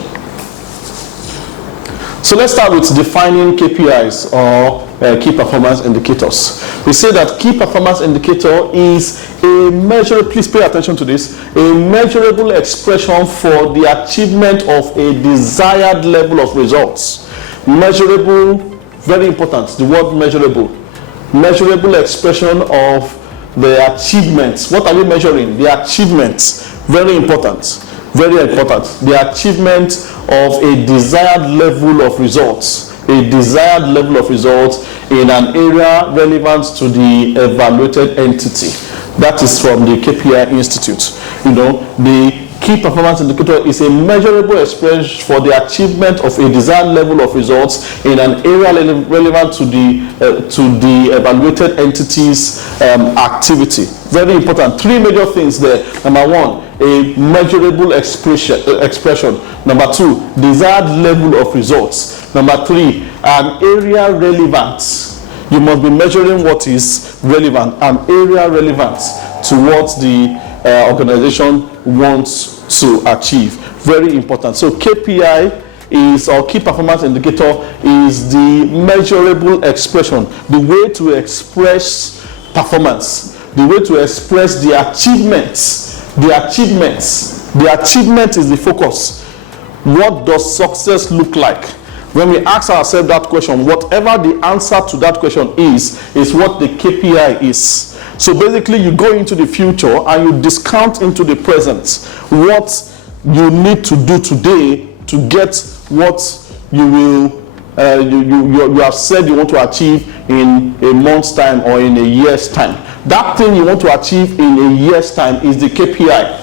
So let's start with defining KPIs, or key performance indicators. We say that key performance indicator is a measurable, please pay attention to this, a measurable expression for the achievement of a desired level of results. Measurable, very important, the word measurable. Measurable expression of the achievements. What are we measuring? The achievements. Very important. Very important. The achievement of a desired level of results. A desired level of results in an area relevant to the evaluated entity. That is from the KPI Institute. You know, the key performance indicator is a measurable expression for the achievement of a desired level of results in an area relevant to the evaluated entity's activity. Very important. Three major things there. Number one, a measurable expression. Number two, desired level of results. Number three, an area relevant. You must be measuring what is relevant, an area relevant to what the organization wants to achieve. Very important. So KPI is, or key performance indicator, is the measurable expression, the way to express performance, the way to express the achievements. The achievement is the focus. What does success look like? When we ask ourselves that question, whatever the answer to that question is what the KPI is. So basically, you go into the future and you discount into the present what you need to do today to get what you will you have said you want to achieve in a month's time or in a year's time. That thing you want to achieve in a year's time is the KPI.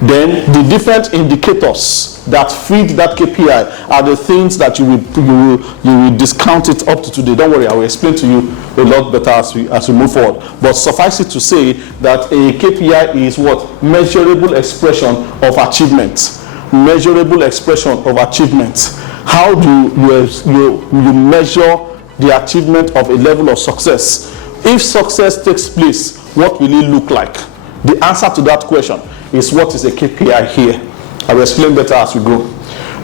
Then the different indicators that feed that KPI are the things that you will discount it up to today. Don't worry, I will explain to you a lot better as we move forward. But suffice it to say that a KPI is what? Measurable expression of achievement. Measurable expression of achievement. How do you measure the achievement of a level of success? If success takes place, what will it look like? The answer to that question is what is a KPI here. I will explain better as we go.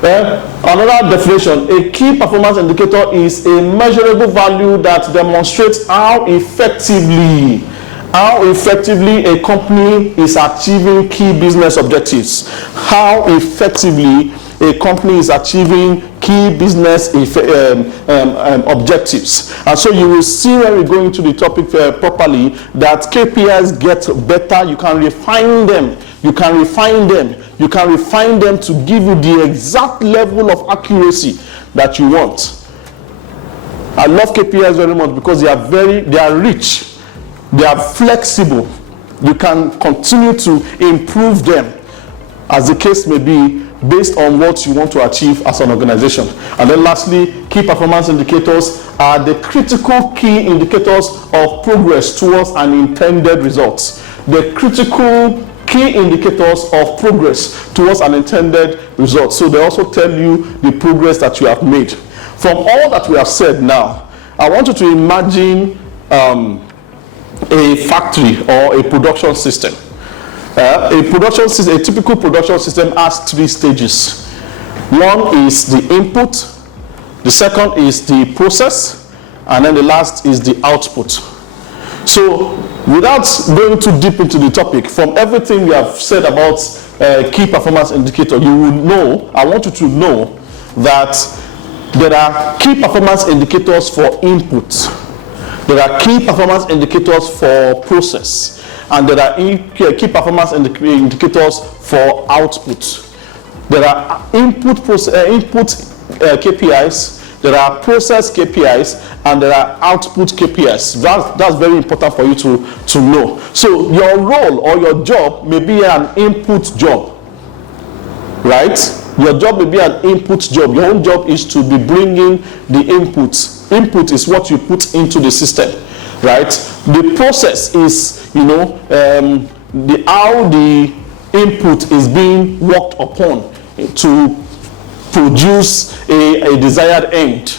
Another definition, a key performance indicator is a measurable value that demonstrates how effectively a company is achieving key business objectives. How effectively a company is achieving key business objectives. And so you will see when we go into the topic properly that KPIs get better. You can refine them. You can refine them to give you the exact level of accuracy that you want. I love KPIs very much because they are rich, they are flexible. You can continue to improve them as the case may be, based on what you want to achieve as an organization. And then lastly, key performance indicators are the critical key indicators of progress towards an intended result. The critical key indicators of progress towards an intended result. So they also tell you the progress that you have made. From all that we have said now, I want you to imagine a factory or a production system. A typical production system has 3 stages. One is the input, the second is the process, and then the last is the output. So without going too deep into the topic, from everything we have said about key performance indicator, you will know, I want you to know that there are key performance indicators for input, there are key performance indicators for process, and there are key performance indicators for output. There are input KPIs, there are process KPIs, and there are output KPIs. That's very important for you to know. So your role or your job may be an input job, right? Your job may be an input job. Your own job is to be bringing the inputs. Input is what you put into the system, right? The process is, how the input is being worked upon to produce a desired end.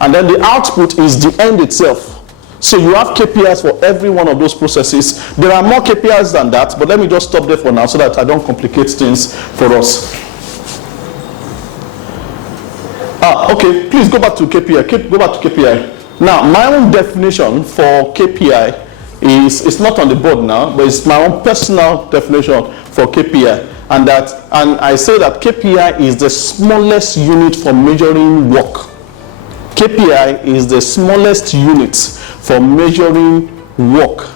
And then the output is the end itself. So you have KPIs for every one of those processes. There are more KPIs than that, but let me just stop there for now so that I don't complicate things for us. Okay, please go back to KPI. Go back to KPI. Now, my own definition for KPI it's not on the board now, but it's my own personal definition for KPI. And I say that KPI is the smallest unit for measuring work. KPI is the smallest unit for measuring work.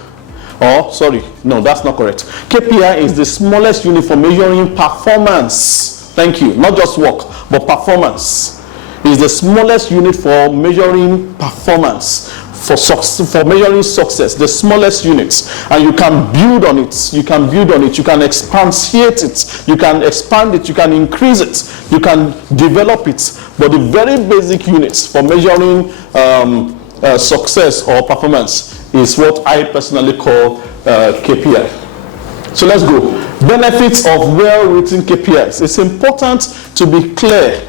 Oh, sorry, no, that's not correct. KPI is the smallest unit for measuring performance. Thank you. Not just work, but performance. Is the smallest unit for measuring performance, for measuring success, the smallest units. And you can build on it, you can expatiate it, you can expand it, you can increase it, you can develop it. But the very basic units for measuring success or performance is what I personally call KPI. So let's go. Benefits of well-written KPIs. It's important to be clear.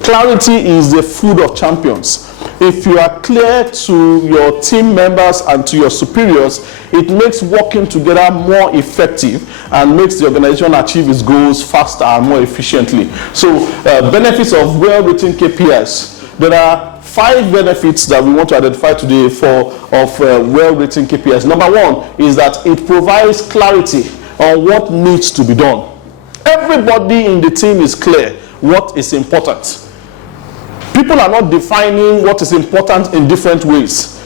Clarity is the food of champions. If you are clear to your team members and to your superiors, it makes working together more effective and makes the organization achieve its goals faster and more efficiently. So, benefits of well-written KPIs. There are 5 benefits that we want to identify today of well-written KPIs. Number 1 is that it provides clarity on what needs to be done. Everybody in the team is clear what is important. People are not defining what is important in different ways.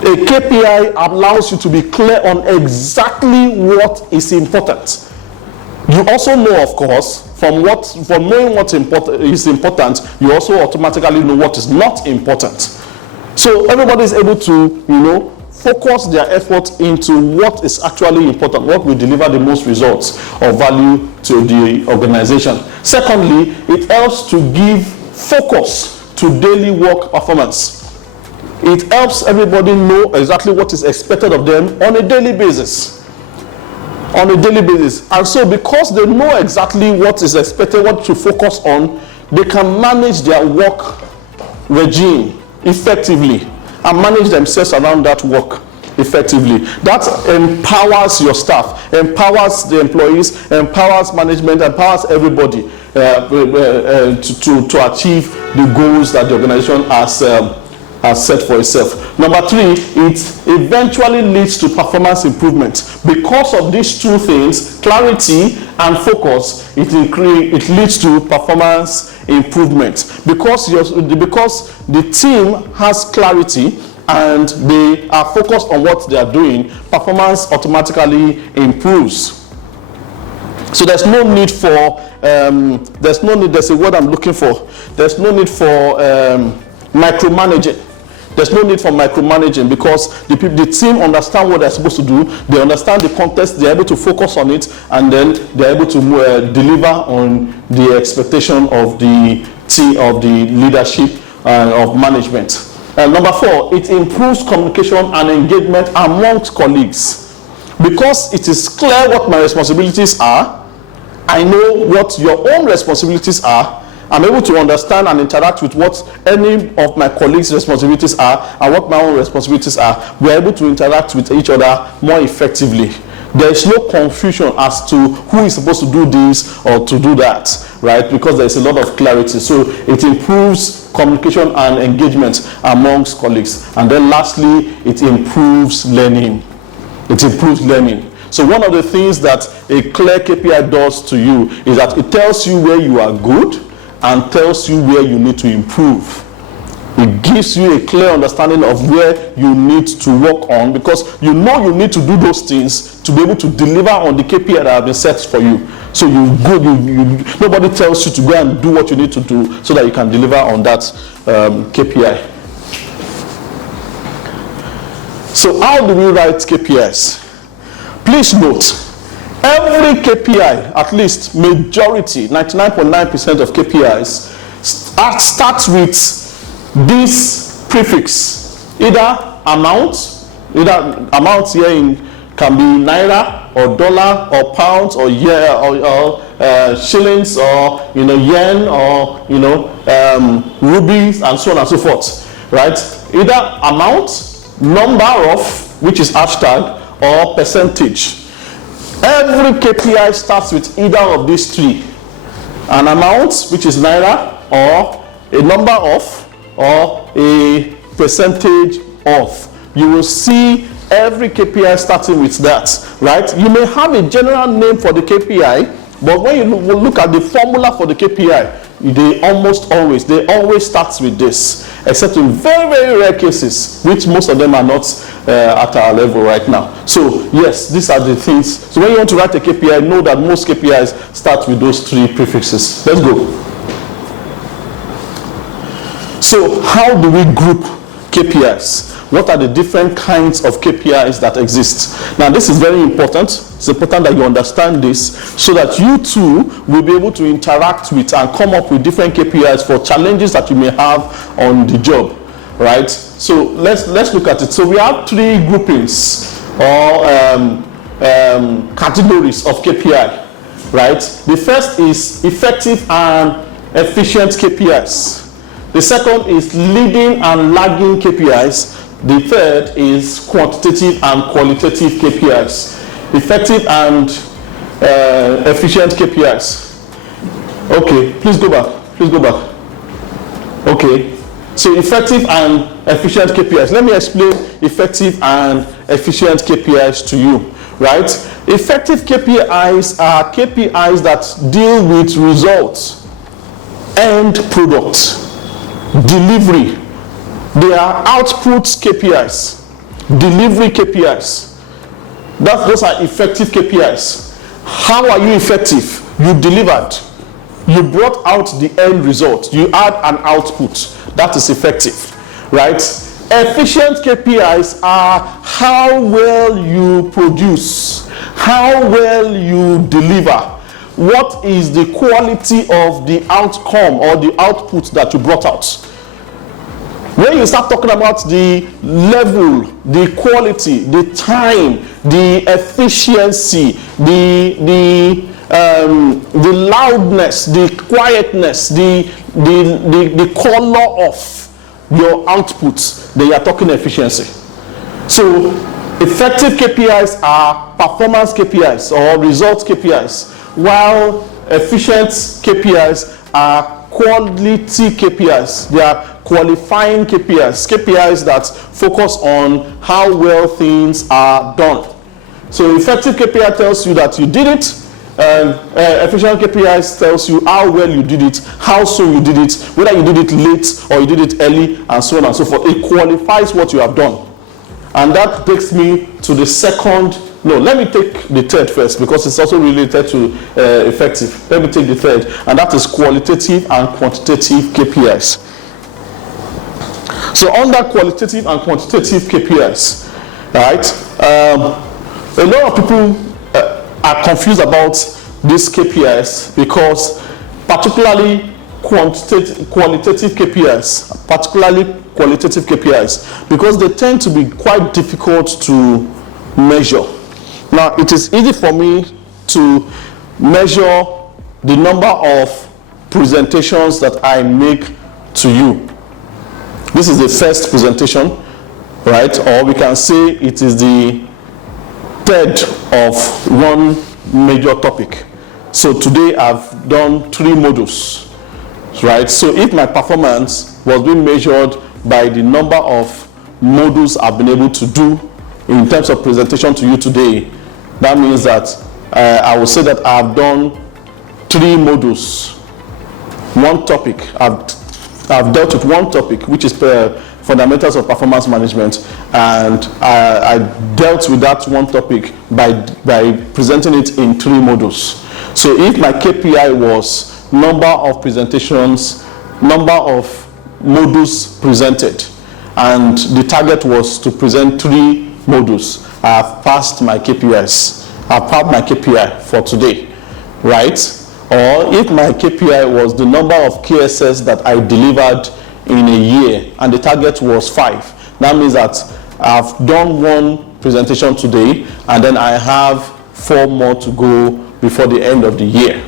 A KPI allows you to be clear on exactly what is important. You also know, of course, from knowing what is important, you also automatically know what is not important. So everybody is able to, focus their effort into what is actually important, what will deliver the most results of value to the organization. Secondly, it helps to give focus to daily work performance. It helps everybody know exactly what is expected of them on a daily basis. And so because they know exactly what is expected, what to focus on, they can manage their work regime effectively and manage themselves around that work effectively. That empowers your staff, empowers the employees, empowers management, empowers everybody to achieve the goals that the organization has set for itself. Number 3, it eventually leads to performance improvement. Because of these 2 things, clarity and focus, it leads to performance improvement. Because the team has clarity and they are focused on what they are doing, performance automatically improves. So there's no need for there's a word I'm looking for. There's no need for micromanaging. There's no need for micromanaging because the team understand what they're supposed to do. They understand the context. They're able to focus on it, and then they're able to deliver on the expectation of the team, of the leadership, of management. Number 4, it improves communication and engagement amongst colleagues. Because it is clear what my responsibilities are, I know what your own responsibilities are, I'm able to understand and interact with what any of my colleagues' responsibilities are and what my own responsibilities are. We're able to interact with each other more effectively. There is no confusion as to who is supposed to do this or to do that, right? Because there is a lot of clarity. So it improves communication and engagement amongst colleagues. And then lastly, it improves learning. It improves learning. So one of the things that a clear KPI does to you is that it tells you where you are good and tells you where you need to improve. It gives you a clear understanding of where you need to work on, because you know you need to do those things to be able to deliver on the KPI that have been set for you. So nobody tells you to go and do what you need to do so that you can deliver on that KPI. So how do we write KPIs? Please note, every KPI, at least majority, 99.9% of KPIs, starts with this prefix, either amount here can be naira or dollar or pounds or year or shillings or yen or rupees and so on and so forth, right? Either amount, number of, which is hashtag, or percentage. Every KPI starts with either of these three: an amount, which is naira, or a number of, or a percentage of. You will see every KPI starting with that, right? You may have a general name for the KPI, but when you look at the formula for the KPI, they always start with this, except in very, very rare cases, which most of them are not at our level right now. So yes, these are the things. So when you want to write a KPI, know that most KPIs start with those three prefixes. Let's go. So how do we group KPIs? What are the different kinds of KPIs that exist? Now this is very important. It's important that you understand this so that you too will be able to interact with and come up with different KPIs for challenges that you may have on the job, right? So let's look at it. So we have three groupings or categories of KPI, right? The first is effective and efficient KPIs. The second is leading and lagging KPIs. The third is quantitative and qualitative KPIs. Effective and efficient KPIs. Okay, please go back. Okay, so effective and efficient KPIs. Let me explain effective and efficient KPIs to you, right? Effective KPIs are KPIs that deal with results, end product, delivery. They are output KPIs, delivery KPIs. Those are effective KPIs. How are you effective? You delivered. You brought out the end result. You had an output. That is effective, right? Efficient KPIs are how well you produce, how well you deliver. What is the quality of the outcome or the output that you brought out? When you start talking about the level, the quality, the time, the efficiency, the loudness, the quietness, the color of your output, then you are talking efficiency. So effective KPIs are performance KPIs or results KPIs, while efficient KPIs are quality KPIs. They are qualifying KPIs, KPIs that focus on how well things are done. So effective KPI tells you that you did it, and efficient KPIs tells you how well you did it, how soon you did it, whether you did it late or you did it early, and so on and so forth. It qualifies what you have done. And that takes me to the second. No, let me take the third first, because it's also related to effective. Let me take the third, and that is qualitative and quantitative KPIs. So under qualitative and quantitative KPIs, right, a lot of people are confused about these KPIs because particularly qualitative KPIs, because they tend to be quite difficult to measure. Now, it is easy for me to measure the number of presentations that I make to you. This is the first presentation, right? Or we can say it is the third of one major topic. So today I've done 3 modules, right? So if my performance was being measured by the number of modules I've been able to do in terms of presentation to you today, that means that I will say that I've done 3 modules, one topic. I've dealt with one topic, which is fundamentals of performance management, and I dealt with that one topic by presenting it in 3 modules. So if my KPI was number of presentations, number of modules presented, and the target was to present 3 modules, I have passed my KPIs. I've passed my KPI for today, right? Or if my KPI was the number of KSS that I delivered in a year and the target was 5, that means that I've done 1 presentation today and then I have 4 more to go before the end of the year.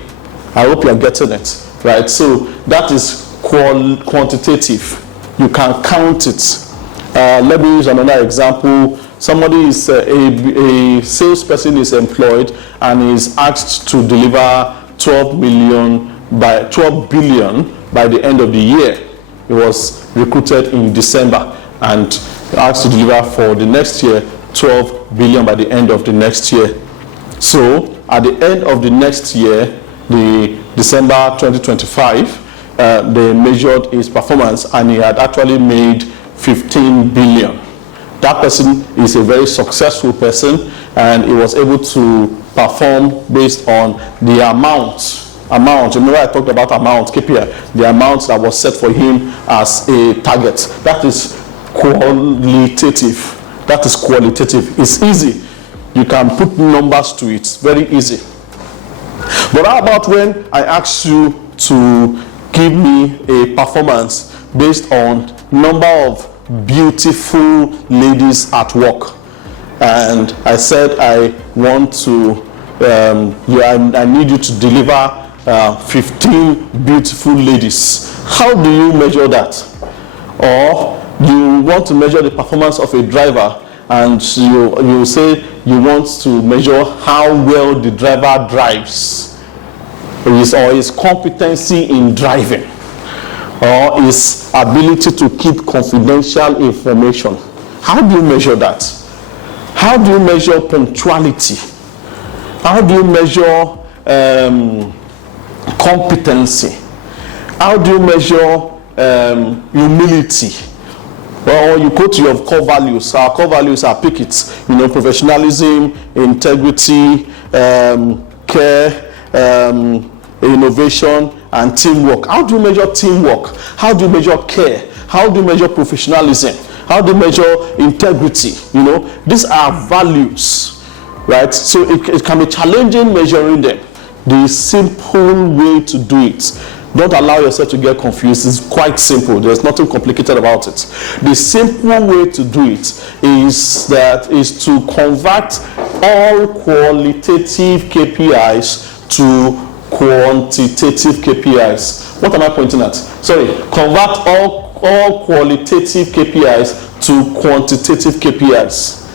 I hope you're getting it, right? So that is quantitative. You can count it. Let me use another example. Somebody is a salesperson is employed and is asked to deliver 12 billion by the end of the year. He was recruited in December and asked to deliver for the next year 12 billion by the end of the next year. So at the end of the next year, the December 2025, they measured his performance and he had actually made 15 billion. That person is a very successful person and he was able to perform based on the amount. Remember I talked about amount, KPI, the amount that was set for him as a target. That is qualitative. That is qualitative. It's easy. You can put numbers to it. Very easy. But how about when I ask you to give me a performance based on number of beautiful ladies at work, and I said I want to I need you to deliver 15 beautiful ladies. How do you measure that? Or you want to measure the performance of a driver and you say you want to measure how well the driver drives, or his competency in driving, or his ability to keep confidential information. How do you measure that? How do you measure punctuality? How do you measure competency? How do you measure humility? Well, you go to your core values. Our core values are pick it, professionalism, integrity, care, innovation, and teamwork. How do you measure teamwork? How do you measure care? How do you measure professionalism? How do you measure integrity? These are values, right? So it can be challenging measuring them. The simple way to do it, don't allow yourself to get confused. It's quite simple. There's nothing complicated about it. The simple way to do it is to convert all qualitative KPIs to quantitative KPIs. What am I pointing at? Sorry, convert all qualitative KPIs to quantitative KPIs.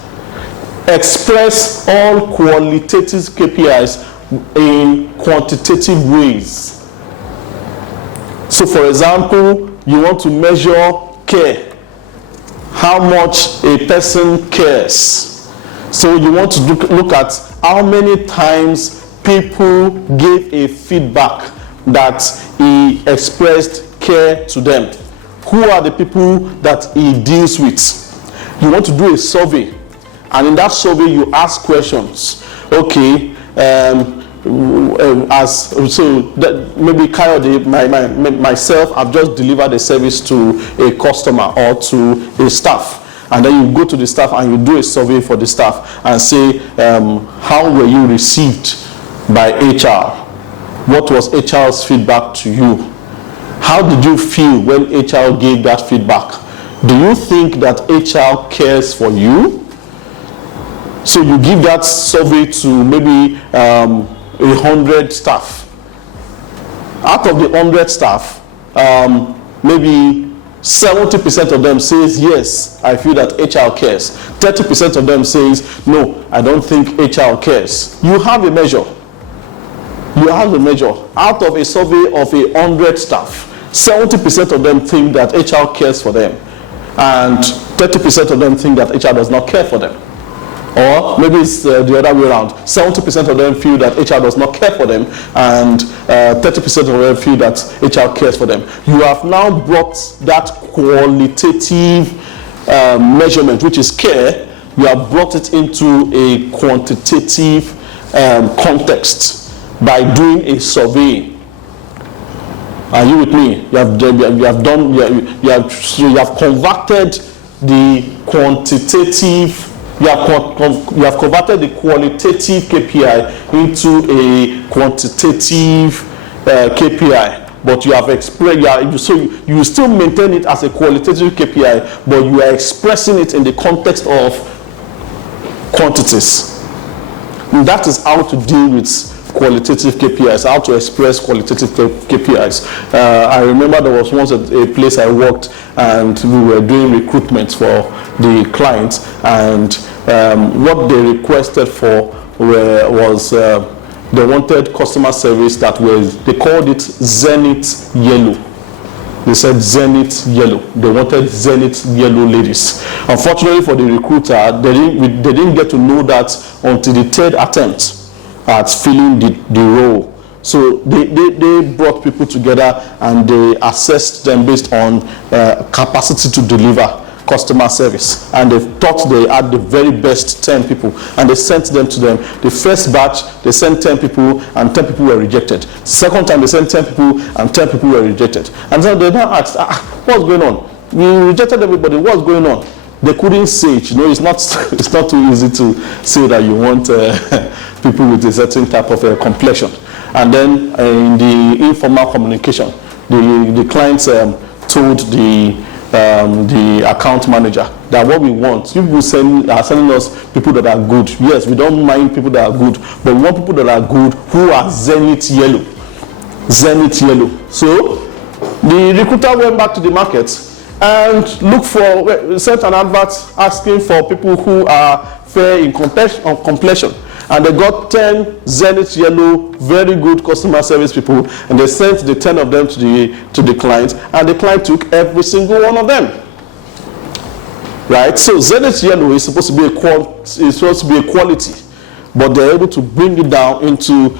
Express all qualitative KPIs in quantitative ways. So for example, you want to measure care, how much a person cares. So you want to look at how many times people gave a feedback that he expressed care to them. Who are the people that he deals with? You want to do a survey, and in that survey you ask questions. Okay, maybe Kayode, myself, I've just delivered a service to a customer or to a staff, and then you go to the staff and you do a survey for the staff and say, how were you received by HR? What was HR's feedback to you? How did you feel when HR gave that feedback? Do you think that HR cares for you? So you give that survey to maybe 100 staff. Out of the 100 staff, maybe 70% of them says, yes, I feel that HR cares. 30% of them says, no, I don't think HR cares. You have a measure. You have a measure. Out of a survey of 100 staff, 70% of them think that HR cares for them. And 30% of them think that HR does not care for them. Or maybe it's the other way around. 70% of them feel that HR does not care for them, and 30% of them feel that HR cares for them. You have now brought that qualitative measurement, which is care, you have brought it into a quantitative context by doing a survey. Are you with me? You have converted the quantitative. You have converted the qualitative KPI into a quantitative KPI, but you have expressed. So you still maintain it as a qualitative KPI, but you are expressing it in the context of quantities. And that is how to deal with qualitative KPIs, how to express qualitative KPIs. I remember there was once a place I worked, and we were doing recruitment for the clients, and what they requested for was they wanted customer service that they called it Zenith Yellow. They said Zenith Yellow. They wanted Zenith Yellow ladies. Unfortunately for the recruiter, they didn't get to know that until the third attempt at filling the role. So they brought people together and they assessed them based on capacity to deliver customer service, and they thought they had the very best 10 people, and they sent them to them. The first batch, they sent 10 people, and 10 people were rejected. Second time, they sent 10 people, and 10 people were rejected. And then they now asked, what's going on? We rejected everybody, what's going on? They couldn't say it. It's not too easy to say that you want people with a certain type of complexion. And then in the informal communication, the clients told the account manager that what we want, you people are sending us people that are good. Yes, we don't mind people that are good, but we want people that are good who are Zenith Yellow. Zenith Yellow. So the recruiter went back to the market and sent an advert asking for people who are fair in complexion. And they got 10 Zenith Yellow, very good customer service people, and they sent the 10 of them to the client, and the client took every single one of them. Right? So Zenith Yellow is supposed to be a quality, but they're able to bring it down into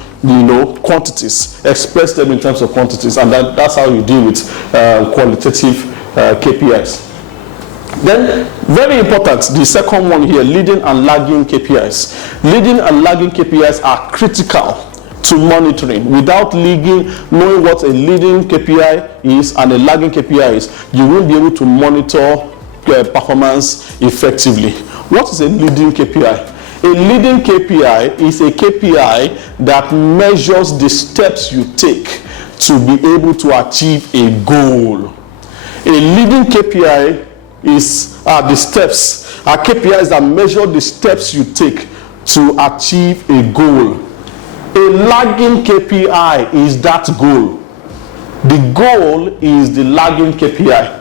quantities, express them in terms of quantities, and that's how you deal with qualitative KPIs. Then, very important, the second one here, leading and lagging KPIs. Leading and lagging KPIs are critical to monitoring. Without knowing what a leading KPI is and a lagging KPI is, you won't be able to monitor performance effectively. What is a leading KPI? A leading KPI is a KPI that measures the steps you take to be able to achieve a goal. A leading KPI is the steps, are KPIs that measure the steps you take to achieve a goal. A lagging KPI is that goal. The goal is the lagging KPI.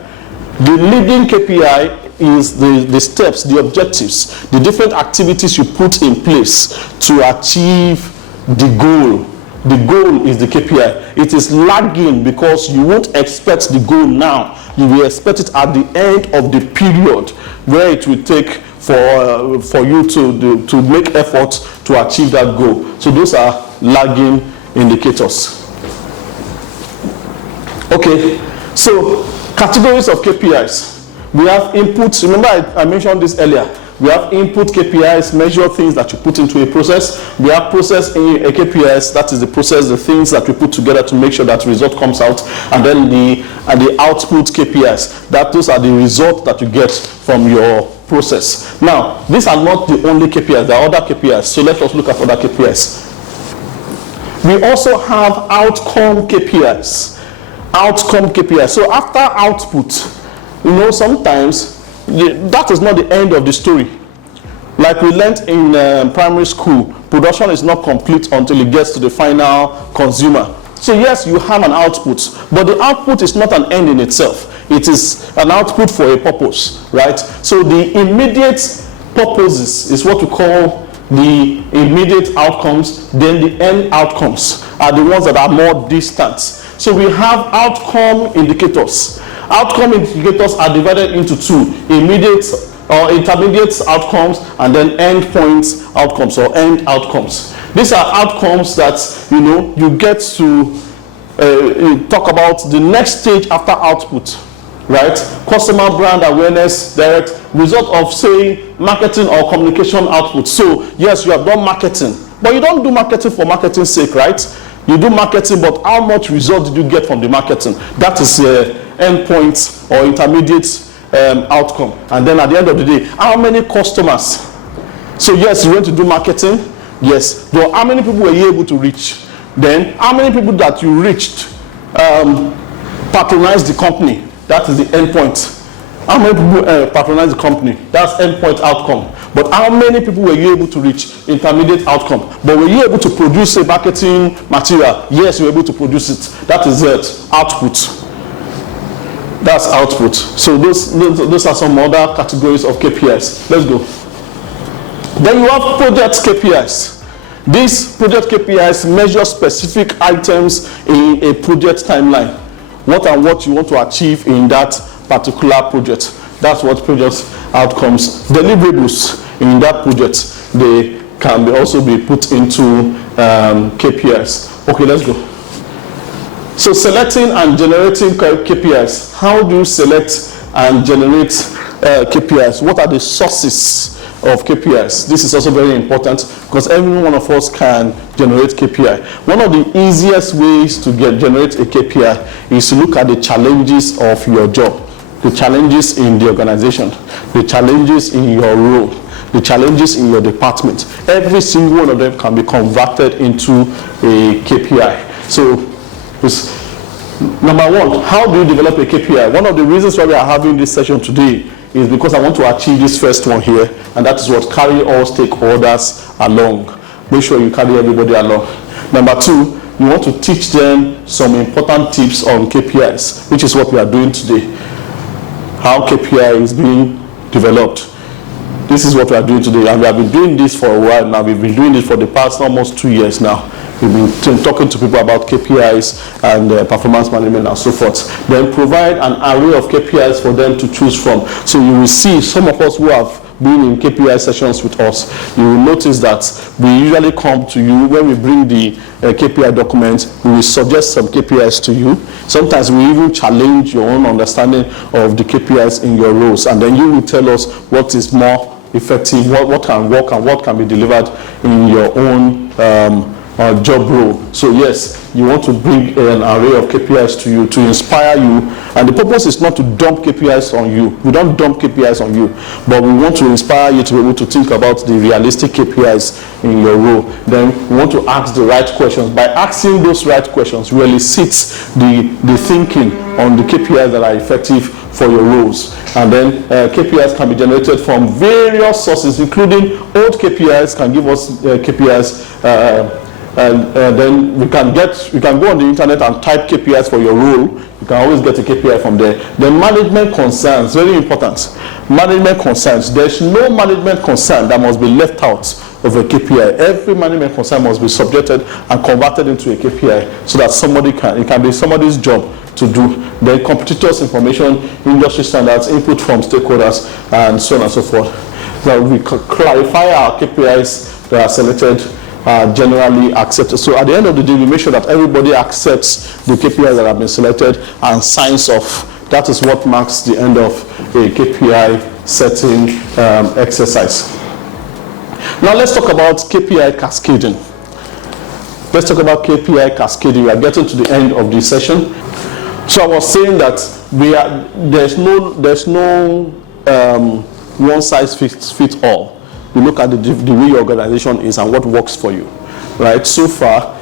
The leading KPI is the steps, the objectives, the different activities you put in place to achieve the goal. The goal is the KPI. It is lagging because you won't expect the goal now. You will expect it at the end of the period where it will take for you to make effort to achieve that goal. So those are lagging indicators. Okay, so categories of KPIs. We have inputs. Remember I mentioned this earlier. We have input KPIs, measure things that you put into a process. We have process KPIs, that is the process, the things that we put together to make sure that result comes out. And then the output KPIs, those are the results that you get from your process. Now, these are not the only KPIs, there are other KPIs. So let us look at other KPIs. We also have outcome KPIs. Outcome KPIs. So after output, sometimes that is not the end of the story. Like we learned in primary school, production is not complete until it gets to the final consumer. So yes, you have an output, but the output is not an end in itself. It is an output for a purpose, right? So the immediate purposes is what we call the immediate outcomes. Then the end outcomes are the ones that are more distant. So we have outcome indicators. Outcome indicators are divided into two: immediate or intermediate outcomes, and then endpoint outcomes or end outcomes. These are outcomes that you get to talk about the next stage after output, right? Customer brand awareness, direct result of, say, marketing or communication output. So yes, you have done marketing, but you don't do marketing for marketing's sake, right? You do marketing, but how much result did you get from the marketing? That is endpoint or intermediate outcome. And then at the end of the day, how many customers? So yes, you went to do marketing, yes, but how many people were you able to reach? Then how many people that you reached patronized the company? That is the endpoint. How many people patronize the company? That's endpoint outcome. But how many people were you able to reach? Intermediate outcome. But were you able to produce a marketing material? Yes, you were able to produce it. That is it. Output. That's output. So those are some other categories of KPIs. Let's go. Then you have project KPIs. These project KPIs measure specific items in a project timeline. What and what you want to achieve in that particular project. That's what project outcomes. Deliverables in that project, they can also be put into KPIs. Okay, let's go. So selecting and generating KPIs. How do you select and generate KPIs? What are the sources of KPIs? This is also very important because every one of us can generate KPI. One of the easiest ways to generate a KPI is to look at the challenges of your job, the challenges in the organization, the challenges in your role, the challenges in your department. Every single one of them can be converted into a KPI. So, number one, how do you develop a KPI? One of the reasons why we are having this session today is because I want to achieve this first one here, and that is what: carry all stakeholders along. Make sure you carry everybody along. Number two, you want to teach them some important tips on KPIs, which is what we are doing today. How KPI is being developed. This is what we are doing today, and we have been doing this for a while now. We've been doing this for the past almost 2 years now. We've been talking to people about KPIs and performance management and so forth. Then provide an array of KPIs for them to choose from. So you will see some of us who have been in KPI sessions with us, you will notice that we usually come to you when we bring the KPI document. We will suggest some KPIs to you. Sometimes we even challenge your own understanding of the KPIs in your roles, and then you will tell us what is more effective, what can work, and what can be delivered in your own job role. So yes, you want to bring an array of KPIs to you to inspire you, and the purpose is not to dump KPIs on you. We don't dump KPIs on you, but we want to inspire you to be able to think about the realistic KPIs in your role. Then we want to ask the right questions. By asking those right questions, we elicit the thinking on the KPIs that are effective for your roles. And then KPIs can be generated from various sources, including old KPIs can give us KPIs. And then we can go on the internet and type KPIs for your role. You can always get a KPI from there. Then management concerns, very important. Management concerns. There's no management concern that must be left out of a KPI. Every management concern must be subjected and converted into a KPI so that it can be somebody's job to do. Then competitors' information, industry standards, input from stakeholders, and so on and so forth. So we clarify our KPIs that are selected, generally accepted. So at the end of the day, we make sure that everybody accepts the KPIs that have been selected and signs off. That is what marks the end of a KPI setting exercise. Now let's talk about KPI cascading. Let's talk about KPI cascading. We are getting to the end of this session. So I was saying that there's no one size fits all. You look at the way your organization is and what works for you, right? So far,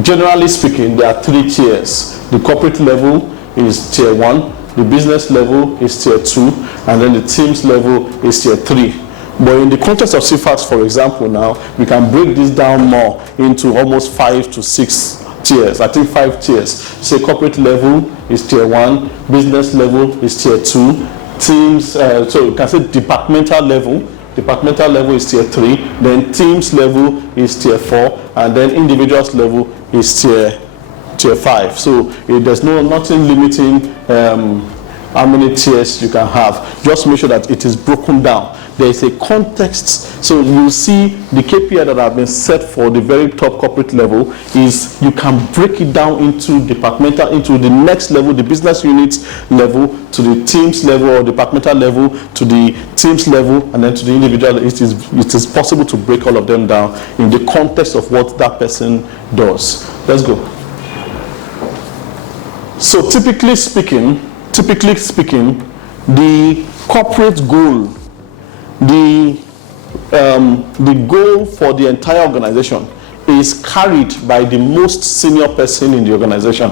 generally speaking, there are 3 tiers. The corporate level is tier 1, the business level is tier 2, and then the teams level is tier 3. But in the context of CFAX, for example, now we can break this down more into almost 5 to 6 tiers. I think 5 tiers. Say corporate level is tier 1, business level is tier 2, teams, so you can say departmental level. Departmental level is tier 3, then teams level is tier 4, and then individuals level is tier 5. So there's nothing limiting how many tiers you can have. Just make sure that it is broken down. There is a context. So you see the KPI that have been set for the very top corporate level is you can break it down into departmental, into the next level, the business unit level, to the teams level or departmental level, to the teams level, and then to the individual. It is possible to break all of them down in the context of what that person does. Let's go. So typically speaking, the corporate goal, the goal for the entire organization is carried by the most senior person in the organization.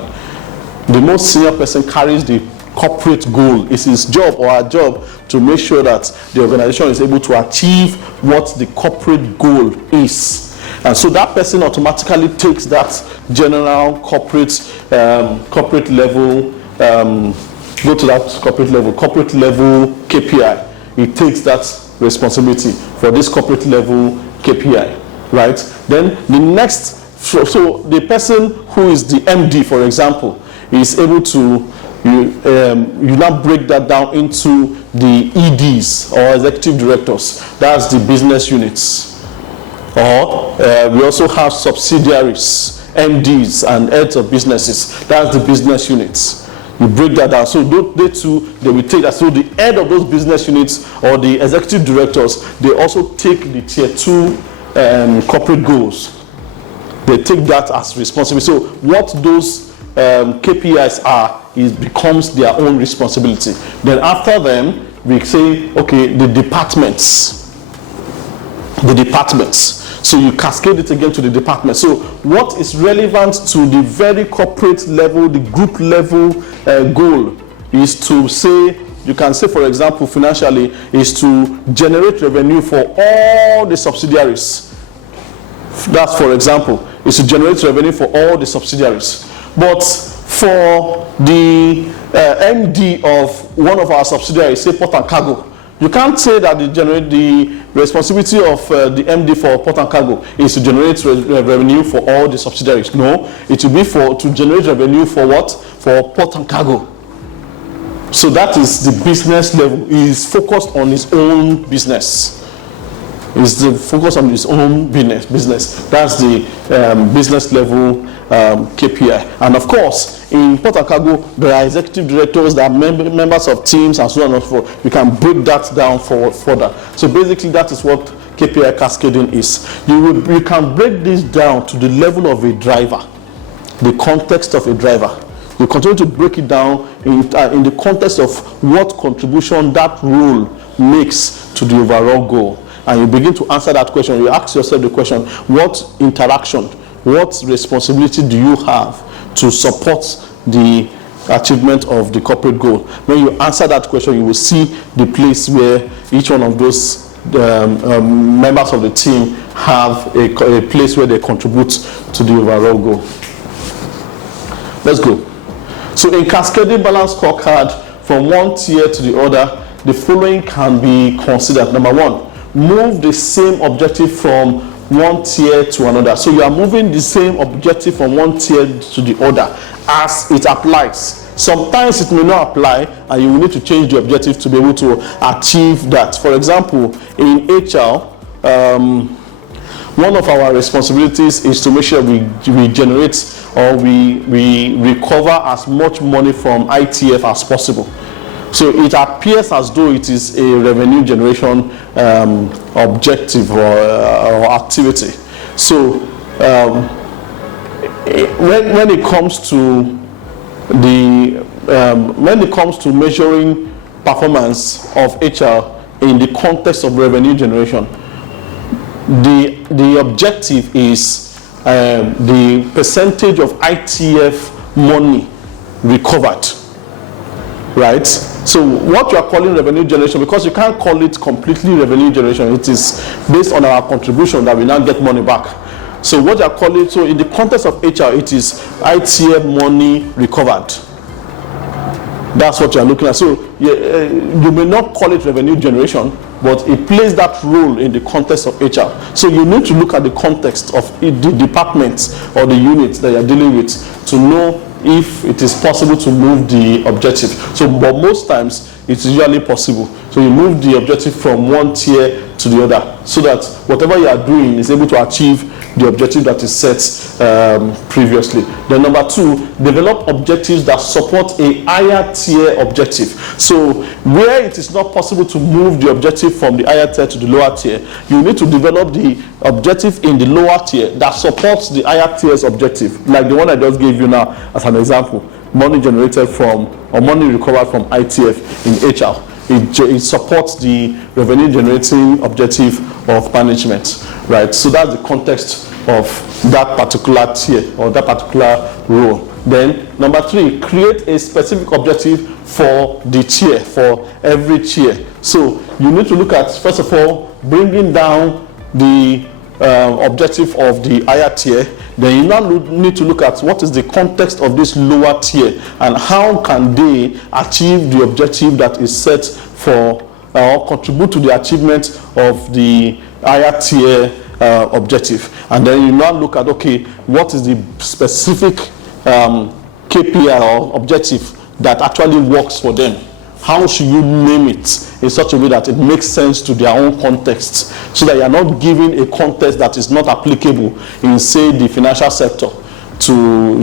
The most senior person carries the corporate goal. It's his job or our job to make sure that the organization is able to achieve what the corporate goal is. And so that person automatically takes that general corporate level, go to that corporate level KPI. It takes that responsibility for this corporate level KPI, right? Then the next, so the person who is the MD, for example, is able to, you now break that down into the EDs or executive directors. That's the business units. Or we also have subsidiaries, MDs and heads of businesses. That's the business units. You break that down. So they too, they will take that. So the head of those business units or the executive directors, they also take the tier 2 corporate goals. They take that as responsibility. So what those KPIs are, it becomes their own responsibility. Then after them, we say, okay, the departments. So you cascade it again to the department. So what is relevant to the very corporate level, the group level goal is to say, you can say, for example, financially, is to generate revenue for all the subsidiaries. That's, for example, is to generate revenue for all the subsidiaries. But for the MD of one of our subsidiaries, say Port and Cargo, you can't say that the responsibility of the MD for Port and Cargo is to generate revenue for all the subsidiaries. No, it will be to generate revenue for what? For Port and Cargo. So that is the business level. He is focused on his own business. Is the focus on his own business. That's the business level KPI. And of course, in Port and Cargo, there are executive directors, there are members of teams, and so on and so forth. We can break that down further. So basically, that is what KPI cascading is. You can break this down to the level of a driver, the context of a driver. You continue to break it down in the context of what contribution that role makes to the overall goal. And you begin to answer that question. You ask yourself the question, what interaction, what responsibility do you have to support the achievement of the corporate goal? When you answer that question, you will see the place where each one of those members of the team have a place where they contribute to the overall goal. Let's go. So in cascading balance scorecard from one tier to the other, the following can be considered. Number one, move the same objective from one tier to another. So you are moving the same objective from one tier to the other as it applies. Sometimes it may not apply and you will need to change the objective to be able to achieve that. For example, in HR, one of our responsibilities is to make sure we generate or we recover as much money from ITF as possible. So it appears as though it is a revenue generation objective or activity. So when it comes to measuring performance of HR in the context of revenue generation, the objective is the percentage of ITF money recovered, right? So what you are calling revenue generation, because you can't call it completely revenue generation, it is based on our contribution that we now get money back. So what you are calling, so in the context of HR, it is ITF money recovered. That's what you are looking at. So you may not call it revenue generation, but it plays that role in the context of HR. So you need to look at the context of the departments or the units that you're dealing with to know if it is possible to move the objective. So, but most times it's usually possible. So you move the objective from one tier to the other, so that whatever you are doing is able to achieve the objective that is set previously. Then number 2, develop objectives that support a higher tier objective. So where it is not possible to move the objective from the higher tier to the lower tier, you need to develop the objective in the lower tier that supports the higher tier's objective, like the one I just gave you now as an example. Money generated from, or money recovered from ITF in HR. It supports the revenue generating objective of management, right? So that's the context of that particular tier or that particular role. Then number 3, create a specific objective for the tier, for every tier. So you need to look at, first of all, bringing down the objective of the higher tier. Then you now need to look at what is the context of this lower tier and how can they achieve the objective that is set for or contribute to the achievement of the higher tier objective. And then you now look at, okay, what is the specific KPI or objective that actually works for them? How should you name it in such a way that it makes sense to their own context, so that you are not giving a context that is not applicable in, say, the financial sector to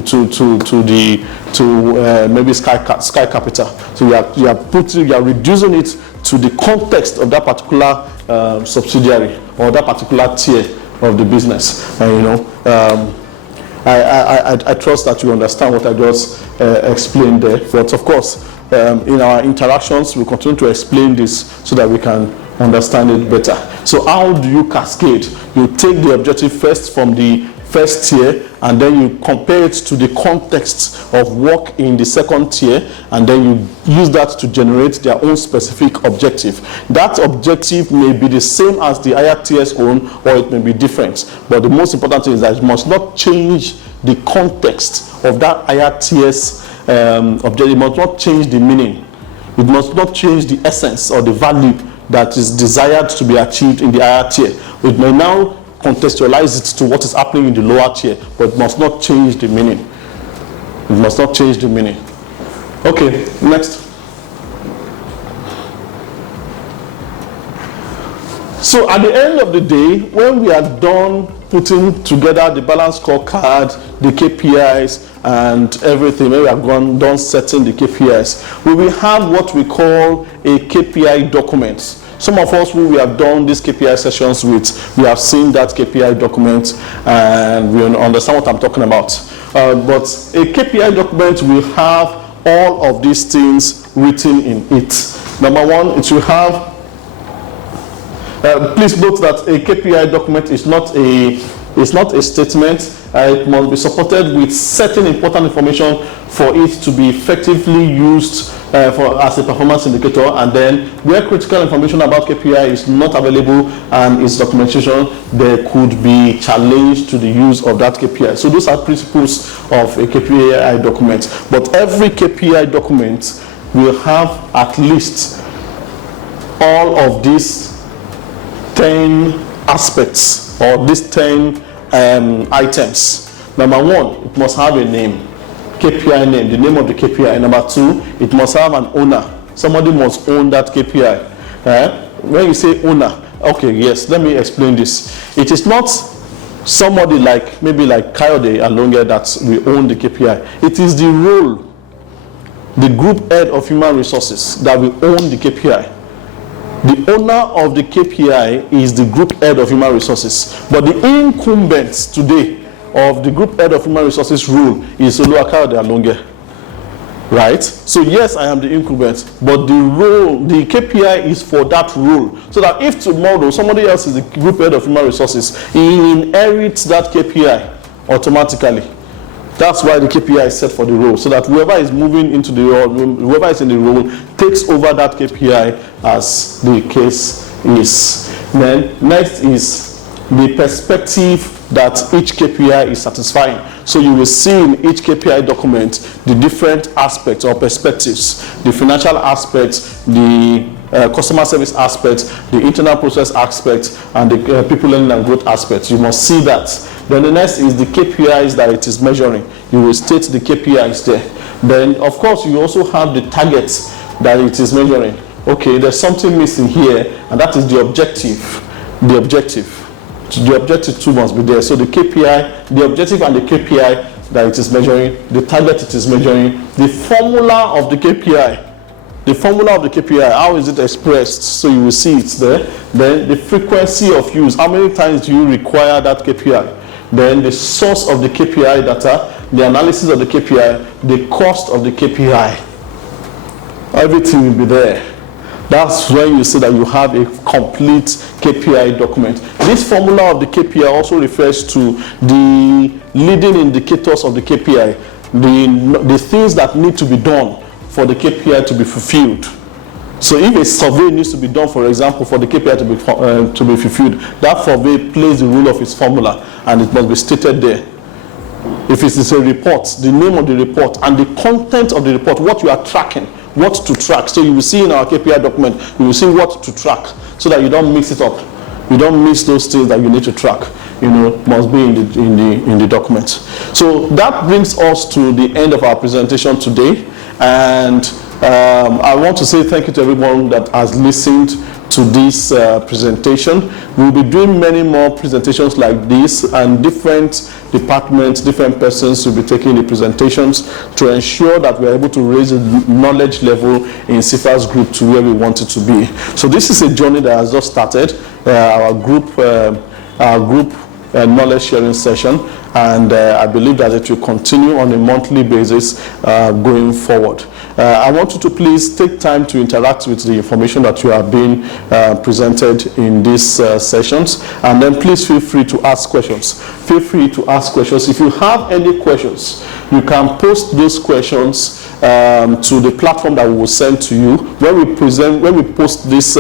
maybe Sky Capital. So you are reducing it to the context of that particular subsidiary or that particular tier of the business. And I trust that you understand what I just explained there. But of course, in our interactions, we continue to explain this so that we can understand it better. So how do you cascade? You take the objective first from the first tier, and then you compare it to the context of work in the second tier, and then you use that to generate their own specific objective. That objective may be the same as the higher tier's own, or it may be different. But the most important thing is that it must not change the context of that higher tier's objective. It must not change the meaning. It must not change the essence or the value that is desired to be achieved in the higher tier. It may now contextualize it to what is happening in the lower tier, but it must not change the meaning. It must not change the meaning. Okay, next. So at the end of the day, when we are done putting together the balance scorecard, the KPIs, and everything, when we are done setting the KPIs, we will have what we call a KPI document. Some of us who we have done these KPI sessions with, we have seen that KPI document and we understand what I'm talking about. But a KPI document will have all of these things written in it. Number 1, it will have, please note that a KPI document is not a statement. It must be supported with certain important information for it to be effectively used as a performance indicator. And then where critical information about KPI is not available and its documentation, there could be challenge to the use of that KPI. So those are principles of a KPI document. But every KPI document will have at least all of these 10 aspects or these 10 items. Number 1, it must have a name, KPI name, the name of the KPI. Number 2, it must have an owner. Somebody must own that KPI. When you say owner, okay, yes, let me explain this. It is not somebody like, maybe like Kayode Alonge that will own the KPI. It is the role, the group head of human resources that will own the KPI. The owner of the KPI is the group head of human resources, but the incumbent today of the group head of human resources role is Oluwakayode Alonge, right? So yes, I am the incumbent, but the role, the KPI is for that role, so that if tomorrow somebody else is the group head of human resources, he inherits that KPI automatically. That's why the KPI is set for the role, so that whoever is moving into the role, whoever is in the role, takes over that KPI as the case is. Then next is the perspective that each KPI is satisfying. So you will see in each KPI document the different aspects or perspectives, the financial aspects, the customer service aspect, the internal process aspect, and the people learning and growth aspect. You must see that. Then the next is the KPIs that it is measuring. You will state the KPIs there. Then, of course, you also have the targets that it is measuring. Okay, there's something missing here, and that is the objective. The objective. The objective too must be there. So the KPI, the objective and the KPI that it is measuring, the target it is measuring, the formula of the KPI. The formula of the KPI, how is it expressed? So you will see it's there. Then the frequency of use, how many times do you require that KPI? Then the source of the KPI data, the analysis of the KPI, the cost of the KPI. Everything will be there. That's when you say that you have a complete KPI document. This formula of the KPI also refers to the leading indicators of the KPI, the things that need to be done for the KPI to be fulfilled. So if a survey needs to be done, for example, for the KPI to be fulfilled, that survey plays the role of its formula, and it must be stated there. If it is a report, the name of the report and the content of the report, what you are tracking, what to track. So you will see in our KPI document, you will see what to track, so that you don't mix it up. You don't miss those things that you need to track. Must be in the document. So that brings us to the end of our presentation today, and I want to say thank you to everyone that has listened to this presentation. We'll be doing many more presentations like this, and different departments, different persons will be taking the presentations to ensure that we're able to raise the knowledge level in CIFA's group to where we want it to be. So this is a journey that has just started, our group knowledge sharing session, and I believe that it will continue on a monthly basis going forward. I want you to please take time to interact with the information that you are being presented in these sessions, and then please feel free to ask questions. Feel free to ask questions. If you have any questions, you can post those questions to the platform that we will send to you. When we post these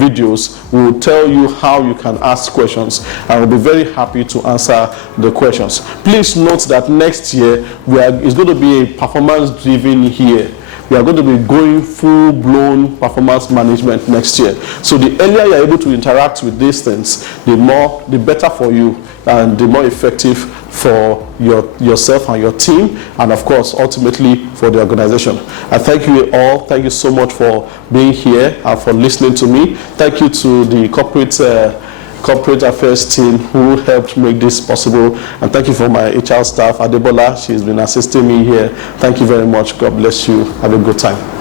videos, we will tell you how you can ask questions, and we'll be very happy to answer the questions. Please note that next year it's going to be a performance-driven year. We are going to be going full-blown performance management next year. So the earlier you're able to interact with these things, the better for you, and the more effective for yourself and your team, and of course, ultimately for the organization. I thank you all. Thank you so much for being here and for listening to me. Thank you to the corporate affairs team who helped make this possible, and thank you for my HR staff, Adebola. She's been assisting me here. Thank you very much. God bless you. Have a good time.